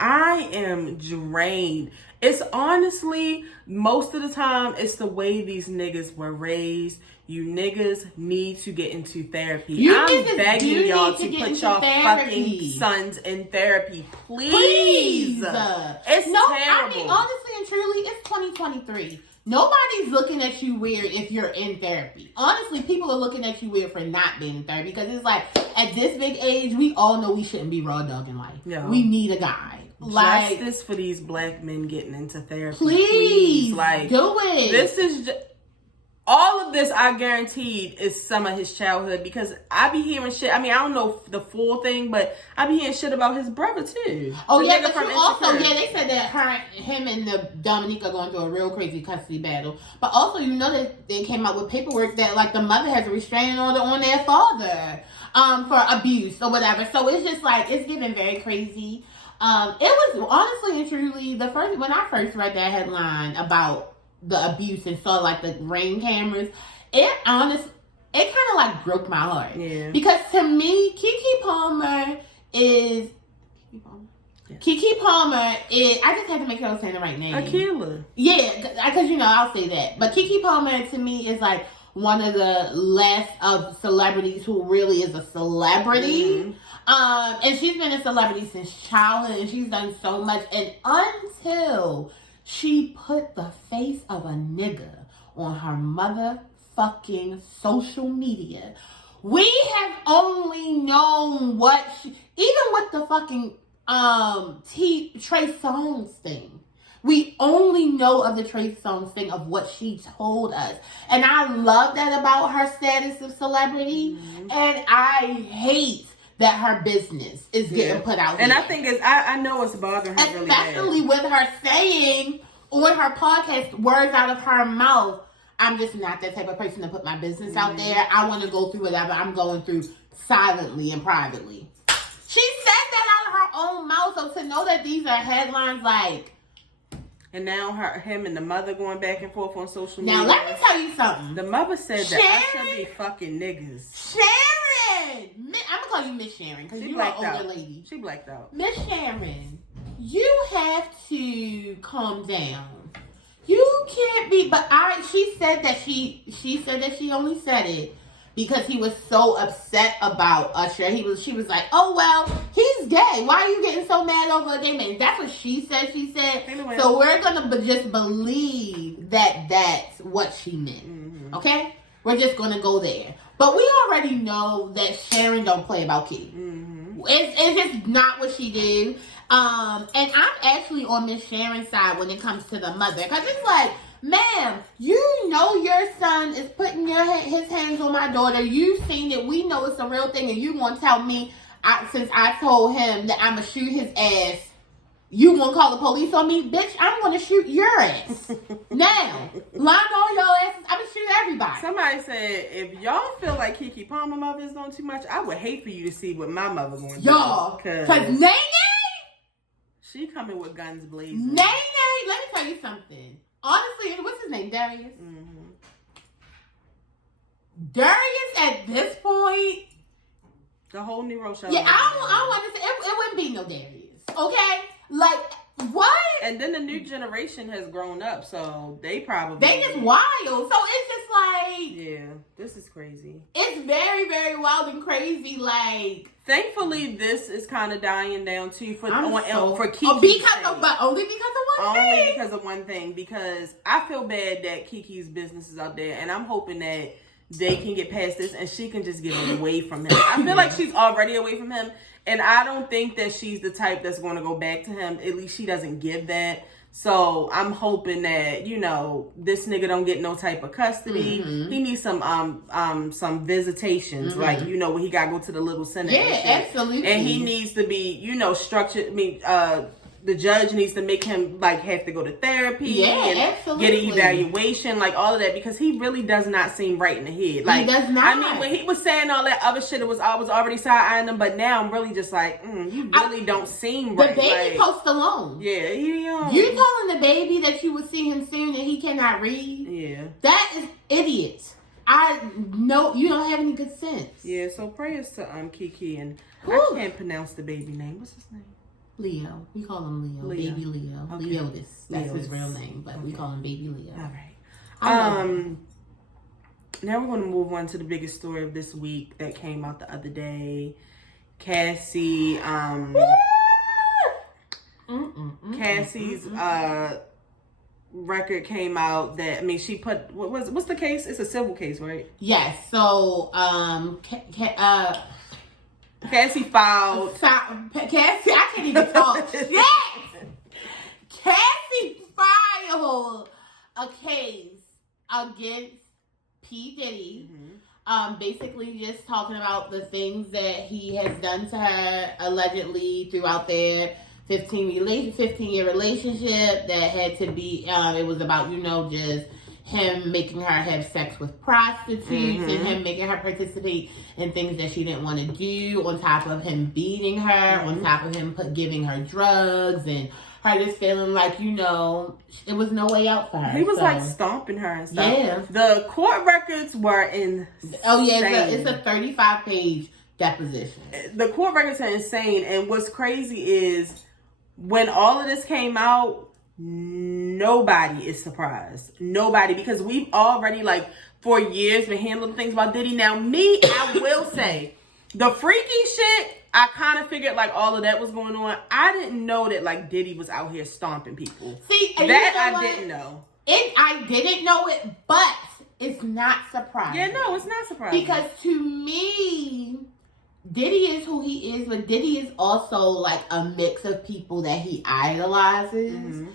I am drained. It's honestly, most of the time, it's the way these niggas were raised. You niggas need to get into therapy. I'm begging y'all to put y'all fucking sons in therapy. Please. It's terrible. I mean, honestly and truly, it's 2023. Nobody's looking at you weird if you're in therapy. Honestly, people are looking at you weird for not being in therapy because it's like, at this big age, we all know we shouldn't be raw dogging life. Yeah. We need a guy. Justice for these black men getting into therapy. Please. Like, do it. This is all of this, I guaranteed, is some of his childhood because I be hearing shit. I mean, I don't know the full thing, but I be hearing shit about his brother too. Oh yeah, but you also, they said that him and the Dominique are going through a real crazy custody battle. But also, that they came out with paperwork that like the mother has a restraining order on their father for abuse or whatever. So it's just like it's getting very crazy. It was honestly and truly when I first read that headline about the abuse and saw like the Ring cameras, it kind of like broke my heart. Yeah. Because to me, Keke Palmer is I just had to make sure I was saying the right name. Akeelah. Yeah, because I'll say that. But Keke Palmer to me is like one of the less of celebrities who really is a celebrity. Mm-hmm. And she's been a celebrity since childhood and she's done so much. And until she put the face of a nigga on her motherfucking social media, we have only known even with the fucking Trey Songz thing. We only know of the Trey Songz thing of what she told us. And I love that about her status of celebrity. Mm-hmm. And I hate that her business is getting put out and here. I think I know it's bothering her really bad. Especially with her saying on her podcast words out of her mouth, I'm just not that type of person to put my business out there. I want to go through whatever I'm going through silently and privately. She said that out of her own mouth. So to know that these are headlines like... And now him and the mother going back and forth on social media. Now let me tell you something. The mother said that I should be fucking niggas. Sharon! I'm going to call you Miss Sharon because you're an older lady. She blacked out. Miss Sharon, you have to calm down. You can't be... But she said that she only said it because he was so upset about Usher. She was like, oh, well, he's gay. Why are you getting so mad over a gay man? That's what she said. Anyway. So we're going to just believe that that's what she meant. Mm-hmm. Okay? We're just going to go there. But we already know that Sharon don't play about Kitty. Mm-hmm. It's just not what she did. And I'm actually on Miss Sharon's side when it comes to the mother. Because it's like, ma'am, you know your son is putting his hands on my daughter. You've seen it. We know it's a real thing. And you want to tell me, since I told him that I'm going to shoot his ass, you want to call the police on me? Bitch, I'm going to shoot your ass. Now, line all your asses. I'm going to shoot everybody. Somebody said, if y'all feel like Keke Palmer mother is doing too much, I would hate for you to see what my mother going to do. Y'all, because Nene, she coming with guns blazing. Nene, let me tell you something. Honestly, what's his name? Darius? Mm-hmm. Darius, at this point... The whole Nero show. Yeah, I want to say, it wouldn't be no Darius. Okay? Like, what? And then the new generation has grown up, so they probably... They just wild. So it's just like... Yeah, this is crazy. It's very, very wild and crazy, like... Thankfully, this is kind of dying down too for Keke. Only because of one thing. Only because of one thing. Because I feel bad that Keke's business is out there, and I'm hoping that they can get past this and she can just get away from him. I feel like she's already away from him, and I don't think that she's the type that's going to go back to him. At least she doesn't give that. So I'm hoping that, this nigga don't get no type of custody. Mm-hmm. He needs some visitations, mm-hmm. like, when he got to go to the little center. Yeah, absolutely. And he needs to be, structured, the judge needs to make him like have to go to therapy, absolutely, get an evaluation, like all of that, because he really does not seem right in the head. Like, he does not. I mean, when he was saying all that other shit, I was already side-eyeing him, but now I'm really just like, you really don't seem right. The baby like, post alone. Yeah, he You telling the baby that you would see him soon and he cannot read? Yeah. That is idiot. I know you don't have any good sense. Yeah, so prayers to Kiki, and Whew. I can't pronounce the baby name. What's his name? Leo. We call him Leo. Baby Leo. Okay. Leotis. That's Leotis. his real name, but we call him Baby Leo. All right. Now we're going to move on to the biggest story of this week that came out the other day. Cassie, Cassie's record came out that, I mean, she put, what's the case? It's a civil case, right? Yes. So, Cassie filed. Cassie, I can't even talk. Yes! Cassie filed a case against P. Diddy. Basically just talking about the things that he has done to her allegedly throughout their 15-year relationship that had to be, it was about, just him making her have sex with prostitutes and him making her participate in things that she didn't want to do, on top of him beating her, on top of him giving her drugs, and her just feeling like, it was no way out for her. He was like stomping her and stuff. Yeah. The court records were insane. Oh yeah, it's a 35-page deposition. The court records are insane, and what's crazy is when all of this came out, nobody is surprised. Nobody, because we've already, like, for years been handling things about Diddy. Now, I will say, the freaky shit, I kind of figured, like, all of that was going on. I didn't know that, like, Diddy was out here stomping people. See, that I didn't know. I didn't know it, but it's not surprising. Yeah, no, it's not surprising. Because to me, Diddy is who he is, but Diddy is also, like, a mix of people that he idolizes.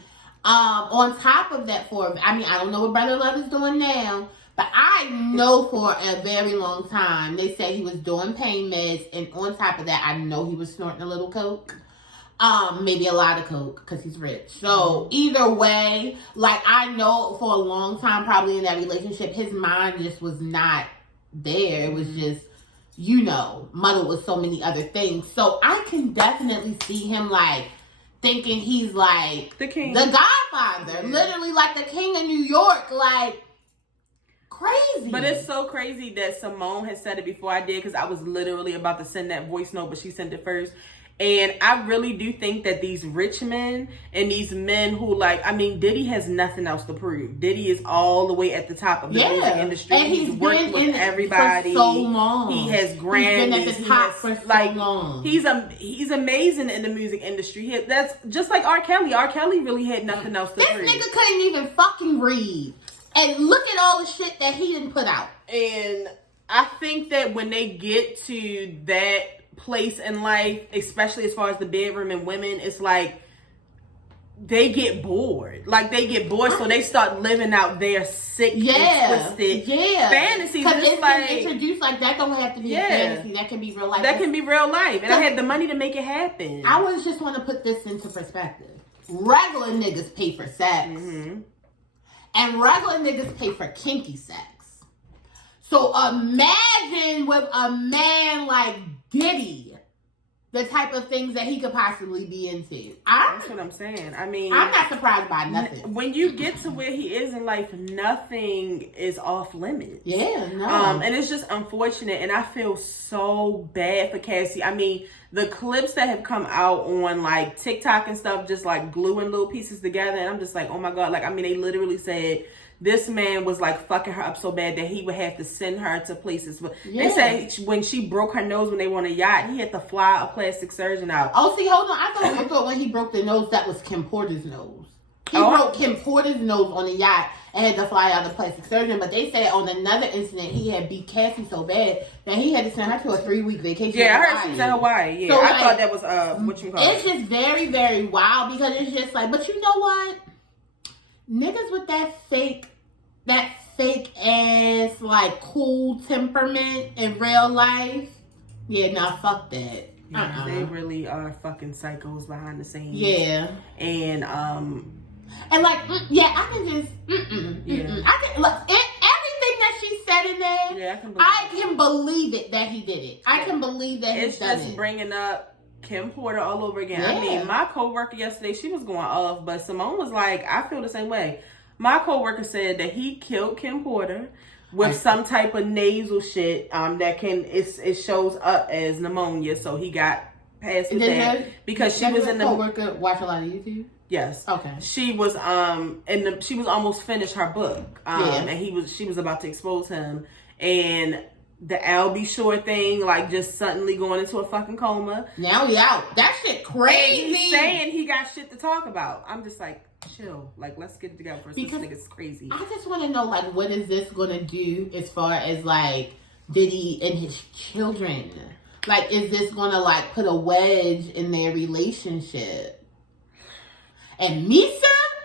On top of that, I don't know what Brother Love is doing now, but I know for a very long time, they said he was doing pain meds, and on top of that, I know he was snorting a little coke. Maybe a lot of coke, because he's rich. So, either way, like, I know for a long time, probably in that relationship, his mind just was not there. It was just, muddled with so many other things. So, I can definitely see him, like, thinking he's like the king, the Godfather, literally like the king of New York, like crazy. But it's so crazy that Simone has said it before I did, because I was literally about to send that voice note, but she sent it first. And I really do think that these rich men and these men who, like, I mean, Diddy has nothing else to prove. Diddy is all the way at the top of the music industry. And he's worked with everybody for so long. He has Grammys. He's been at the top for so long. He's amazing in the music industry. That's just like R. Kelly. R. Kelly really had nothing else to prove. This nigga couldn't even fucking read. And look at all the shit that he didn't put out. And I think that when they get to that place in life, especially as far as the bedroom and women, it's like they get bored. Like, they get bored, so they start living out their sick and twisted fantasies. Because it's like, been introduced like that don't have to be a fantasy. That can be real life. That can be real life. And I had the money to make it happen. I always just want to put this into perspective. Regular niggas pay for sex. And regular niggas pay for kinky sex. So imagine with a man like Diddy, the type of things that he could possibly be into. That's what I'm saying. I mean, I'm not surprised by nothing. When you get to where he is in life, nothing is off limits. Yeah, no. And it's just unfortunate, and I feel so bad for Cassie. I mean, the clips that have come out on, like, TikTok and stuff, just like gluing little pieces together, and I'm just like, oh my God. Like, I mean, they literally said this man was like fucking her up so bad that he would have to send her to places. But they said when she broke her nose when they were on a yacht, he had to fly a plastic surgeon out. Oh, see, hold on. I thought when he broke the nose, that was Kim Porter's nose. He broke Kim Porter's nose on a yacht and had to fly out a plastic surgeon. But they said on another incident, he had beat Cassie so bad that he had to send her to a 3-week vacation. Yeah, I heard she was in Hawaii. Yeah, so, I thought that was what you call it. It's just very, very wild, because it's just like, but you know what? Niggas with that fake ass, like, cool temperament in real life, yeah, nah, fuck that. They really are fucking psychos behind the scenes. Yeah. And like, I can just, I can, look, everything that she said in there, I can believe it that he did it. I can believe that he's done it. It's just bringing up Kim Porter all over again. I mean, my coworker yesterday, she was going off, but Simone was like, I feel the same way. My coworker said that he killed Kim Porter with some type of nasal shit that it shows up as pneumonia, so he got past that because she was in the coworker watch a lot of YouTube. Yes. Okay. She was she was almost finished her book. And she was about to expose him, and the Al B. Shore thing, like just suddenly going into a fucking coma. Now he out. That shit crazy. And he's saying he got shit to talk about. I'm just like, chill. Like, let's get it together first. This nigga's crazy. I just want to know, like, what is this gonna do as far as like Diddy and his children? Like, is this gonna like put a wedge in their relationship? And Misa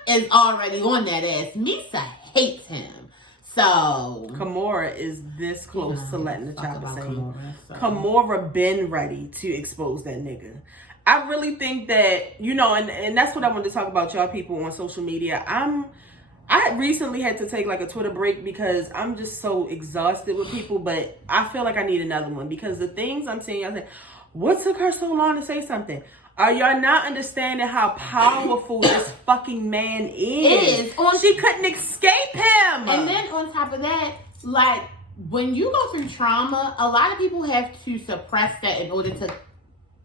is already on that ass. Misa hates him. So Kamora is this close to letting the chopper sing. Kamora been ready to expose that nigga. I really think that, and that's what I wanted to talk about, y'all people on social media. I recently had to take like a Twitter break because I'm just so exhausted with people, but I feel like I need another one because the things I'm seeing, I say, what took her so long to say something? Are y'all not understanding how powerful this fucking man is? She couldn't escape him. And then on top of that, like, when you go through trauma, a lot of people have to suppress that in order to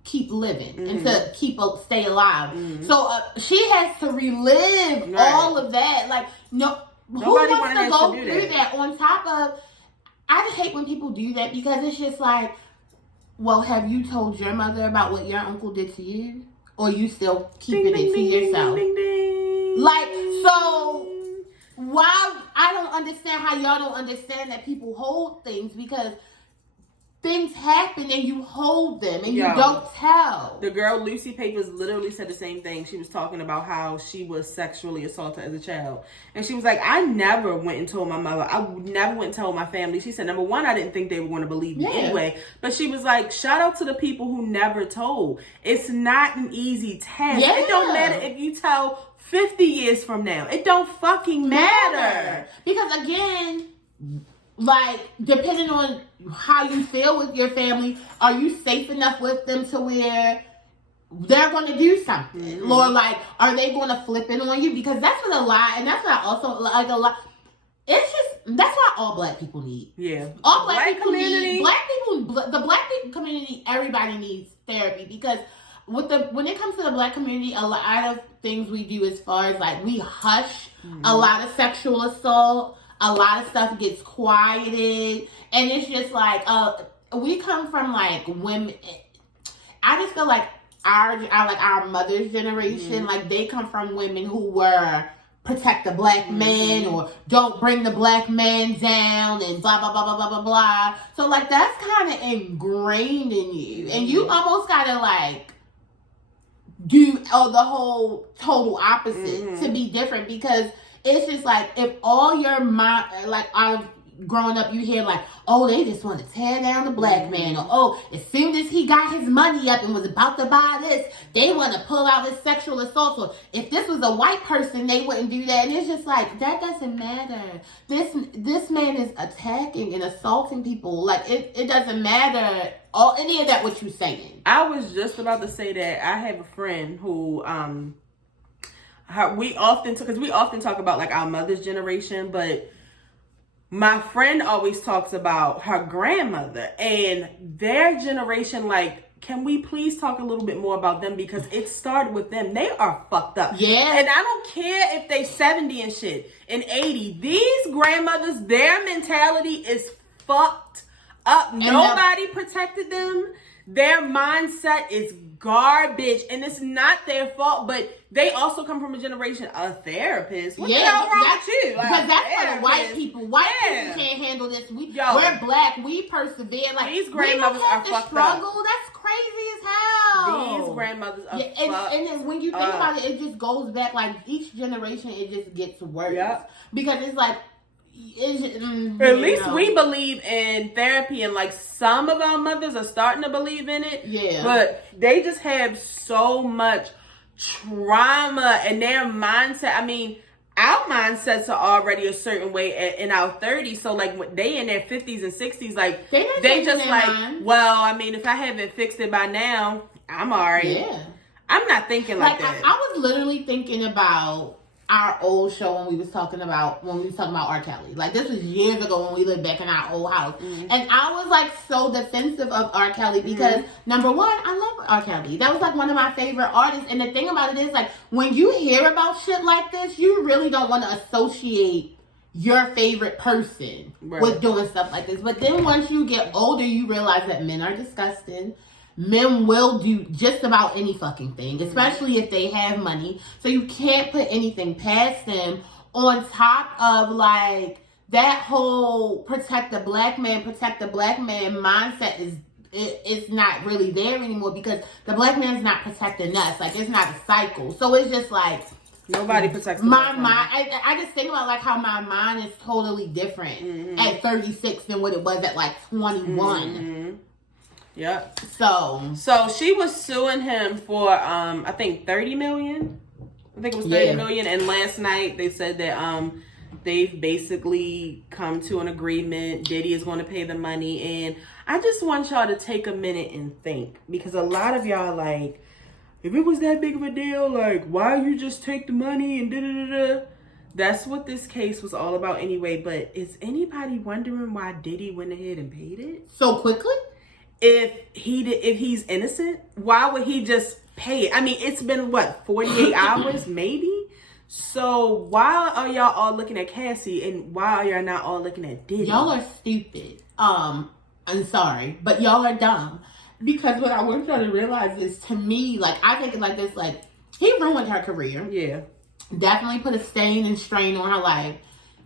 keep living and to stay alive. So she has to relive all of that. Like, who wants to go through that? On top of, I just hate when people do that because it's just like, well, have you told your mother about what your uncle did to you? Or you still keeping it to yourself? Like, so, why? I don't understand how y'all don't understand that people hold things because things happen and you hold them and you don't tell. The girl, Lucy Papers, literally said the same thing. She was talking about how she was sexually assaulted as a child. And she was like, I never went and told my mother. I never went and told my family. She said, number one, I didn't think they were going to believe me anyway. But she was like, shout out to the people who never told. It's not an easy task. It don't matter if you tell 50 years from now. It don't fucking matter. Because again, like, depending on how you feel with your family, are you safe enough with them to where they're going to do something? Or, like, are they going to flip it on you? Because that's what a lot, and that's what I also, like, a lot, it's just, that's what all black people need. Yeah. All black people need, the black people community, everybody needs therapy because when it comes to the black community, a lot of things we do as far as, like, we hush a lot of sexual assault. A lot of stuff gets quieted, and it's just like we come from like women. I just feel like our mother's generation, like they come from women who were protect the black man or don't bring the black man down and blah blah blah blah blah blah blah. So like that's kind of ingrained in you, and you almost gotta like do the whole total opposite to be different because. It's just like if all your mind, like I've grown up, you hear like, oh, they just want to tear down the black man, or oh, as soon as he got his money up and was about to buy this, they want to pull out his sexual assault. Or if this was a white person, they wouldn't do that. And it's just like that doesn't matter. This man is attacking and assaulting people. Like it doesn't matter. Any of that what you saying. I was just about to say that I have a friend who we often talk about like our mother's generation, but my friend always talks about her grandmother and their generation. Like, can we please talk a little bit more about them because it started with them. They are fucked up. Yeah. And I don't care if they 70 and shit and 80. These grandmothers, their mentality is fucked up. And nobody protected them. Their mindset is garbage, and it's not their fault, but they also come from a generation of therapists. What the hell wrong with you? Like, because that's for the white people. White people can't handle this. We're black. We persevere. Like these grandmothers are fucked struggle. up. That's crazy as hell. These grandmothers are fucked and then when you think about it, it just goes back. Like each generation, it just gets worse. Because it's like At least we believe in therapy, and like some of our mothers are starting to believe in it. Yeah. But they just have so much trauma and their mindset. I mean, our mindsets are already a certain way in our 30s. So like when they in their 50s and 60s, like they just like, mind. Well, I mean, if I haven't fixed it by now, I'm alright. Yeah. I'm not thinking like that. I was literally thinking about our old show when we was talking about R. Kelly. Like, this was years ago when we lived back in our old house. Mm-hmm. And I was, like, so defensive of R. Kelly because, number one, I love R. Kelly. That was, like, one of my favorite artists. And the thing about it is, like, when you hear about shit like this, you really don't want to associate your favorite person with doing stuff like this. But then once you get older, you realize that men are disgusting. Men will do just about any fucking thing, especially if they have money. So you can't put anything past them. On top of, like, that whole protect the black man mindset is not really there anymore because the black man's not protecting us. Like, it's not a cycle. So it's just like... Nobody protects my mind. I just think about, like, how my mind is totally different at 36 than what it was at, like, 21. Yep. So she was suing him for I think 30 million. I think it was 30 million. And last night they said that they've basically come to an agreement. Diddy is going to pay the money, and I just want y'all to take a minute and think, because a lot of y'all like, if it was that big of a deal, like, why you just take the money and da-da-da-da? That's what this case was all about anyway. But is anybody wondering why Diddy went ahead and paid it so quickly? If he's innocent, why would he just pay it? I mean, it's been, what, 48 hours, maybe? So why are y'all all looking at Cassie, and why are y'all not all looking at Diddy? Y'all are stupid. I'm sorry, but y'all are dumb. Because what I want y'all to realize is, to me, like, I think it like this, like, he ruined her career. Yeah. Definitely put a stain and strain on her life.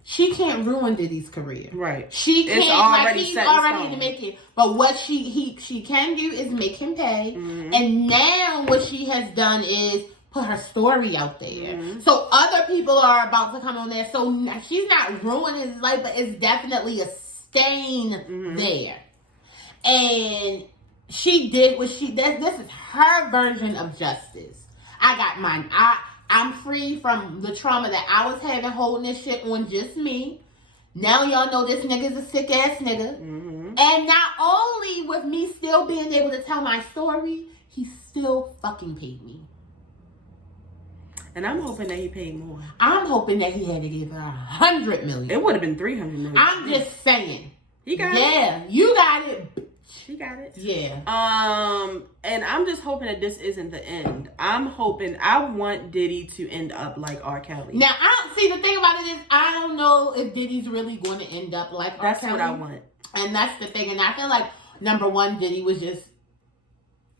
She can't ruin Diddy's career. Right. She can't, like, he's already to make it. But what she can do is make him pay. Mm-hmm. And now what she has done is put her story out there. Mm-hmm. So other people are about to come on there. So she's not ruining his life, but it's definitely a stain there. And she did what this is her version of justice. I got mine. I'm free from the trauma that I was having holding this shit on just me. Now y'all know this nigga's a sick ass nigga. Mm-hmm. And not only with me still being able to tell my story, he still fucking paid me. And I'm hoping that he paid more. I'm hoping that he had to give her $100 million. It would have been $300 million. I'm just saying. He got it. Yeah, you got it. She got it. Yeah. And I'm just hoping that this isn't the end. I want Diddy to end up like R. Kelly. Now, the thing about it is, I don't know if Diddy's really going to end up like R. Kelly. That's what I want. And that's the thing. And I feel like, number one, Diddy was just,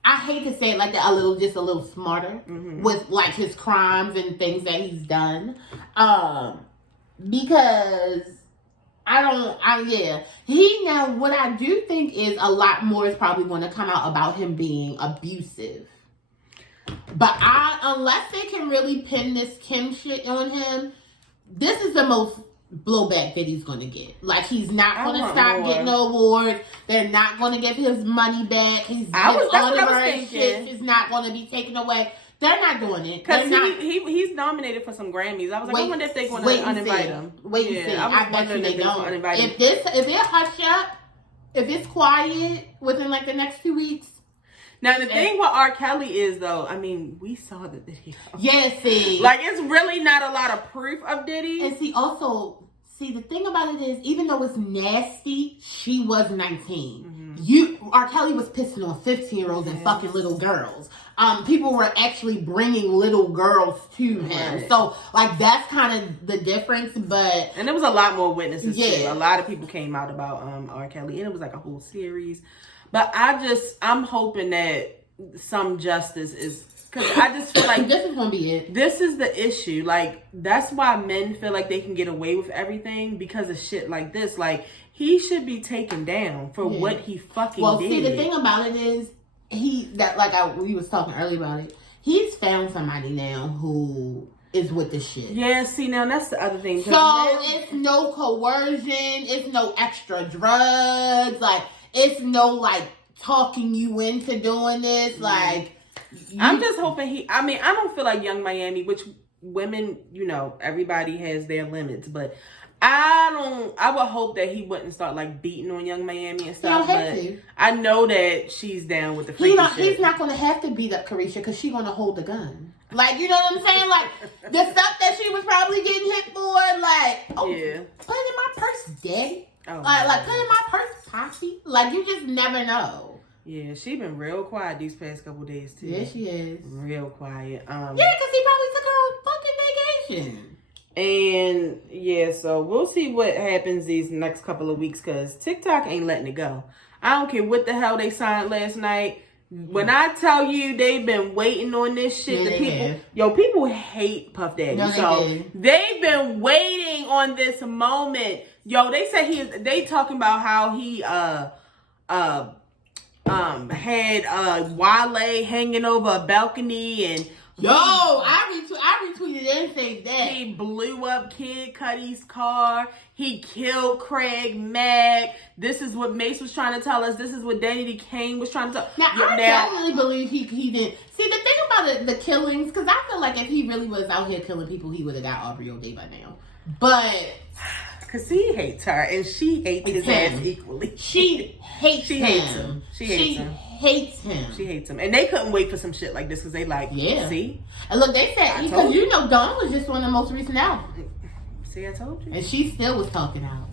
I hate to say it like that, a little smarter with, like, his crimes and things that he's done. Because what I do think is a lot more is probably going to come out about him being abusive. But unless they can really pin this Kim shit on him, this is the most blowback that he's going to get. Like, he's not going to stop getting no awards. They're not going to give his money back. His honorary shit is not going to be taken away. They're not doing it. Because he's nominated for some Grammys. I was like, I wonder if they're going to uninvite him. Wait and see. I bet you they don't. If it hush up, if it's quiet within, like, the next 2 weeks. Now, the thing with R. Kelly is, though, I mean, we saw the video. Yeah, see. Like, it's really not a lot of proof of Diddy. And the thing about it is, even though it's nasty, she was 19. R. Kelly was pissing on 15-year-olds and fucking little girls. People were actually bringing little girls to him. Right. So, like, that's kind of the difference, and there was a lot more witnesses, too. A lot of people came out about R. Kelly, and it was, like, a whole series. But I'm hoping that some justice is, because I just feel like this is going to be it. This is the issue. Like, that's why men feel like they can get away with everything, because of shit like this. Like, he should be taken down for what he fucking did. Well, see, the thing about it is, we was talking earlier about it, he's found somebody now who is with the shit. Yeah, see, now that's the other thing. So it's no coercion. It's no extra drugs. Like, it's no, like, talking you into doing this. Like, I'm just hoping I don't feel like Young Miami, which women, you know, everybody has their limits, but I would hope that he wouldn't start like beating on Young Miami and stuff. But I know that she's down with the freaky shit. He's not going to have to beat up Carisha because she's going to hold the gun. Like, you know what I'm saying? Like, the stuff that she was probably getting hit for, like, oh, yeah. Put it in my purse, daddy. Oh, like, put it in my purse, poppy. Like, you just never know. Yeah, she been real quiet these past couple days, too. Yeah, she is. Real quiet. Yeah, because he probably took her on fucking vacation. And, yeah, so we'll see what happens these next couple of weeks, because TikTok ain't letting it go. I don't care what the hell they signed last night. When I tell you they've been waiting on this shit, people hate Puff Daddy. No, they've been waiting on this moment. Yo, they say they talking about how he had Wale hanging over a balcony and I retweeted and said that he blew up Kid Cudi's car. He killed Craig Mack. This is what Mace was trying to tell us. This is what Danny Kane was trying to tell. Now, I definitely believe he did. See, the thing about the killings, because I feel like if he really was out here killing people, he would have got Aubrey O'Day by now. But because he hates her and she hates his ass equally. She hates him. She hates him. She hates him. And they couldn't wait for some shit like this because they like, see? And look, they said, because you know Dawn was just on the most recent album. See, I told you. And she still was talking out.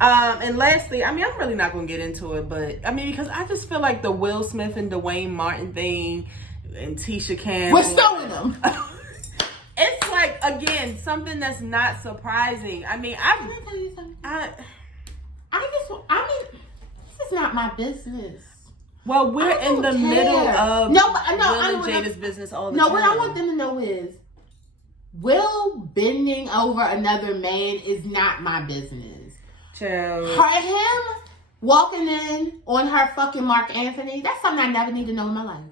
And lastly, I'm really not going to get into it, but, because I just feel like the Will Smith and Dwayne Martin thing and Tisha Campbell. We're suing them. It's like, again, something that's not surprising. Can I tell you something? This is not my business. Well, we're in the middle of Will and Jada's business all the time. No, what I want them to know is, Will bending over another man is not my business. Him walking in on her fucking Mark Anthony, that's something I never need to know in my life.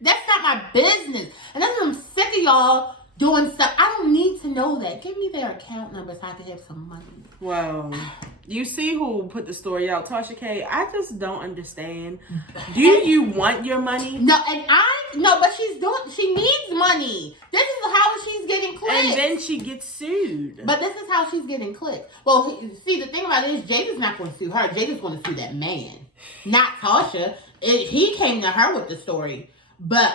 That's not my business. And that's what I'm sick of y'all doing stuff. I don't need to know that. Give me their account number so I can have some money. Well, you see who put the story out, Tasha K. I just don't understand. Do you want your money? No, but she needs money. This is how she's getting clicks. And then she gets sued. But this is how she's getting clicks. Well, see, the thing about it is Jada's not going to sue her. Jada's going to sue that man, not Tasha. He came to her with the story. But,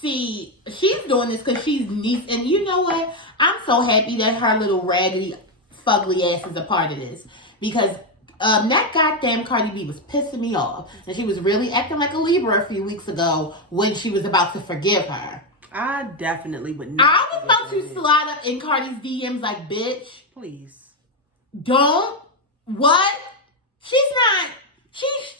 see, she's doing this because she's niece. And you know what? I'm so happy that her little raggedy, fugly ass is a part of this. Because that goddamn Cardi B was pissing me off. And she was really acting like a Libra a few weeks ago when she was about to forgive her. I definitely would not. I was about to slide up in Cardi's DMs like, bitch. Please. Don't. What? She's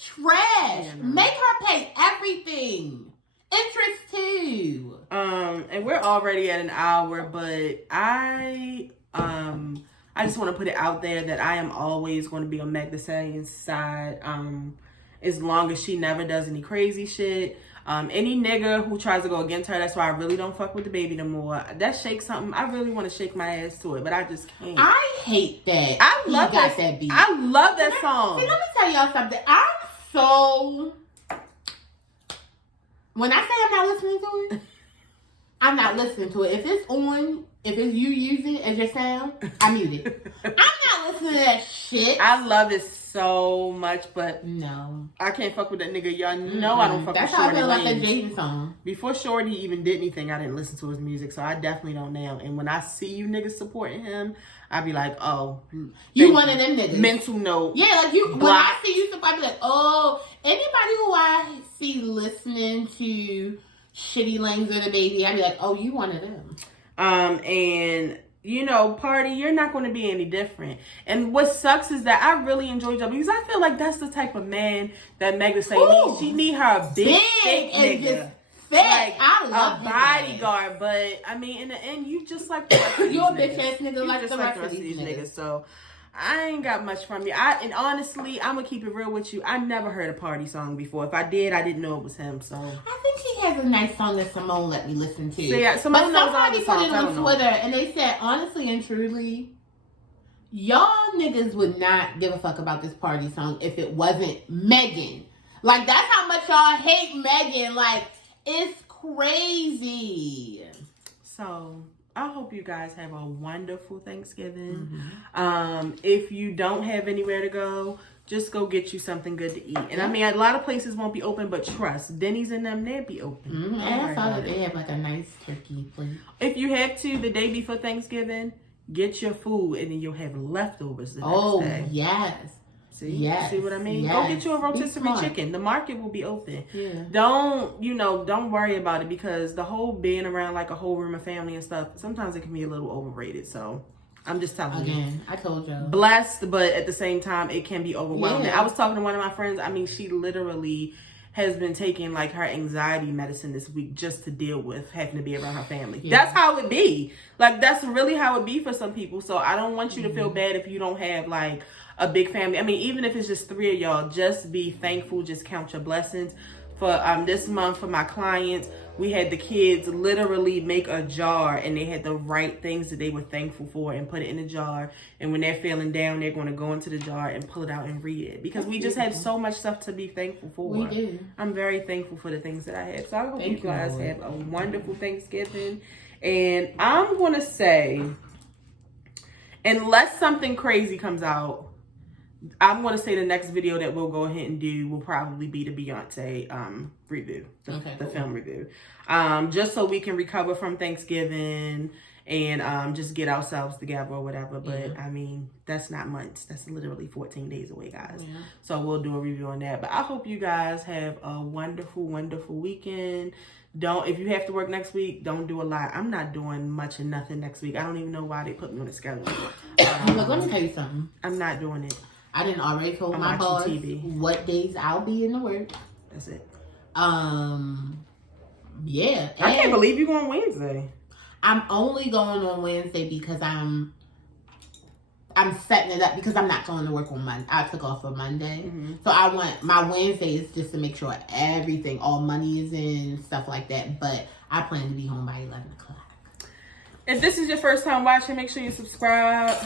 trash. Yeah, make her pay everything. Interest too. And we're already at an hour, but I just want to put it out there that I am always going to be on Meg Thee Stallion's side. As long as she never does any crazy shit. Any nigga who tries to go against her, that's why I really don't fuck with the baby no more. That shake something. I really want to shake my ass to it, but I just can't. I hate that. I love that beat. I love that song. See, let me tell y'all something. When I say I'm not listening to it, I'm not listening to it. If it's on, if it's you using it as your sound, I mute it. I'm not listening to that shit. I love it so much, but no, I can't fuck with that nigga. Y'all know I don't fuck with Shorty. That's how I feel like that Jaden song. Before Shorty even did anything, I didn't listen to his music, so I definitely don't now. And when I see you niggas supporting him, I be like, oh, you one of them niggas. Mental note. Yeah, like you. When I see you, I be like, oh, anybody who I see listening to Shitty Lanes or the Baby, I be like, oh, you one of them. And you know, Party, you're not going to be any different. And what sucks is that I really enjoy Joe because I feel like that's the type of man that Meg Thee Stallion needs. She need her a big thick nigga. Like, I love a bodyguard, but I mean, in the end, you just like the rest of these you're a bitch ass nigga like the rest of these niggas. So I ain't got much from you. And honestly, I'm gonna keep it real with you. I never heard a Party song before. If I did, I didn't know it was him. So I think he has a nice song that Simone let me listen to. So, yeah, but Simone knows all somebody the put songs. it I on don't know. Twitter and they said, honestly and truly, y'all niggas would not give a fuck about this party song if it wasn't Megan. Like, that's how much y'all hate Megan. Like, it's crazy. So, I hope you guys have a wonderful Thanksgiving. Mm-hmm. If you don't have anywhere to go, just go get you something good to eat. And I mean, a lot of places won't be open, but trust, Denny's and them, they'll be open. Mm-hmm. And I saw that they have like a nice turkey plate. If you have to, the day before Thanksgiving, get your food and then you'll have leftovers the next day. Yes. See what I mean? Yes. Go get you a Be rotisserie smart. chicken. The market will be open. Yeah. Don't worry about it, because the whole being around like a whole room of family and stuff, sometimes it can be a little overrated. So I'm just telling you. Again, I told you. Blessed, but at the same time, it can be overwhelming. Yeah. I was talking to one of my friends. I mean, she literally has been taking like her anxiety medicine this week just to deal with having to be around her family. Yeah. That's how it be. Like, that's really how it be for some people. So I don't want you to feel bad if you don't have like a big family. I mean, even if it's just 3 of y'all, just be thankful. Just count your blessings. For this month, for my clients, we had the kids literally make a jar, and they had to write things that they were thankful for and put it in a jar. And when they're feeling down, they're going to go into the jar and pull it out and read it, because we just have so much stuff to be thankful for. We do. I'm very thankful for the things that I have. So I hope you Thank you, guys Lord. have a wonderful Thanksgiving. And I'm going to say, unless something crazy comes out, I'm going to say the next video that we'll go ahead and do will probably be the Beyonce review, the film review. Just so we can recover from Thanksgiving and just get ourselves together or whatever. But I mean, that's not months. That's literally 14 days away, guys. Yeah. So we'll do a review on that. But I hope you guys have a wonderful, wonderful weekend. If you have to work next week, don't do a lot. I'm not doing much of nothing next week. I don't even know why they put me on the schedule. Look, let me tell you something. I'm not doing it. I didn't already told I'm my boss watching TV. what days I'll be in the work. That's it. Yeah. I can't believe you're going Wednesday. I'm only going on Wednesday because I'm setting it up because I'm not going to work on Monday. I took off for Monday. Mm-hmm. So I want my Wednesday is just to make sure everything, all money is in, stuff like that. But I plan to be home by 11 o'clock. If this is your first time watching, make sure you subscribe.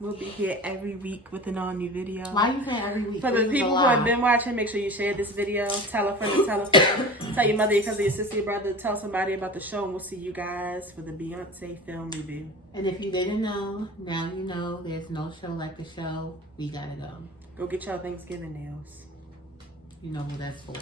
We'll be here every week with an all new video. Why are you saying every week? For the people who have been watching, make sure you share this video. Tell a friend to tell a friend. Tell your mother, your cousin, your sister, your brother. Tell somebody about the show, and we'll see you guys for the Beyonce film review. And if you didn't know, now you know. There's no show like the show. We gotta go. Go get y'all Thanksgiving nails. You know who that's for.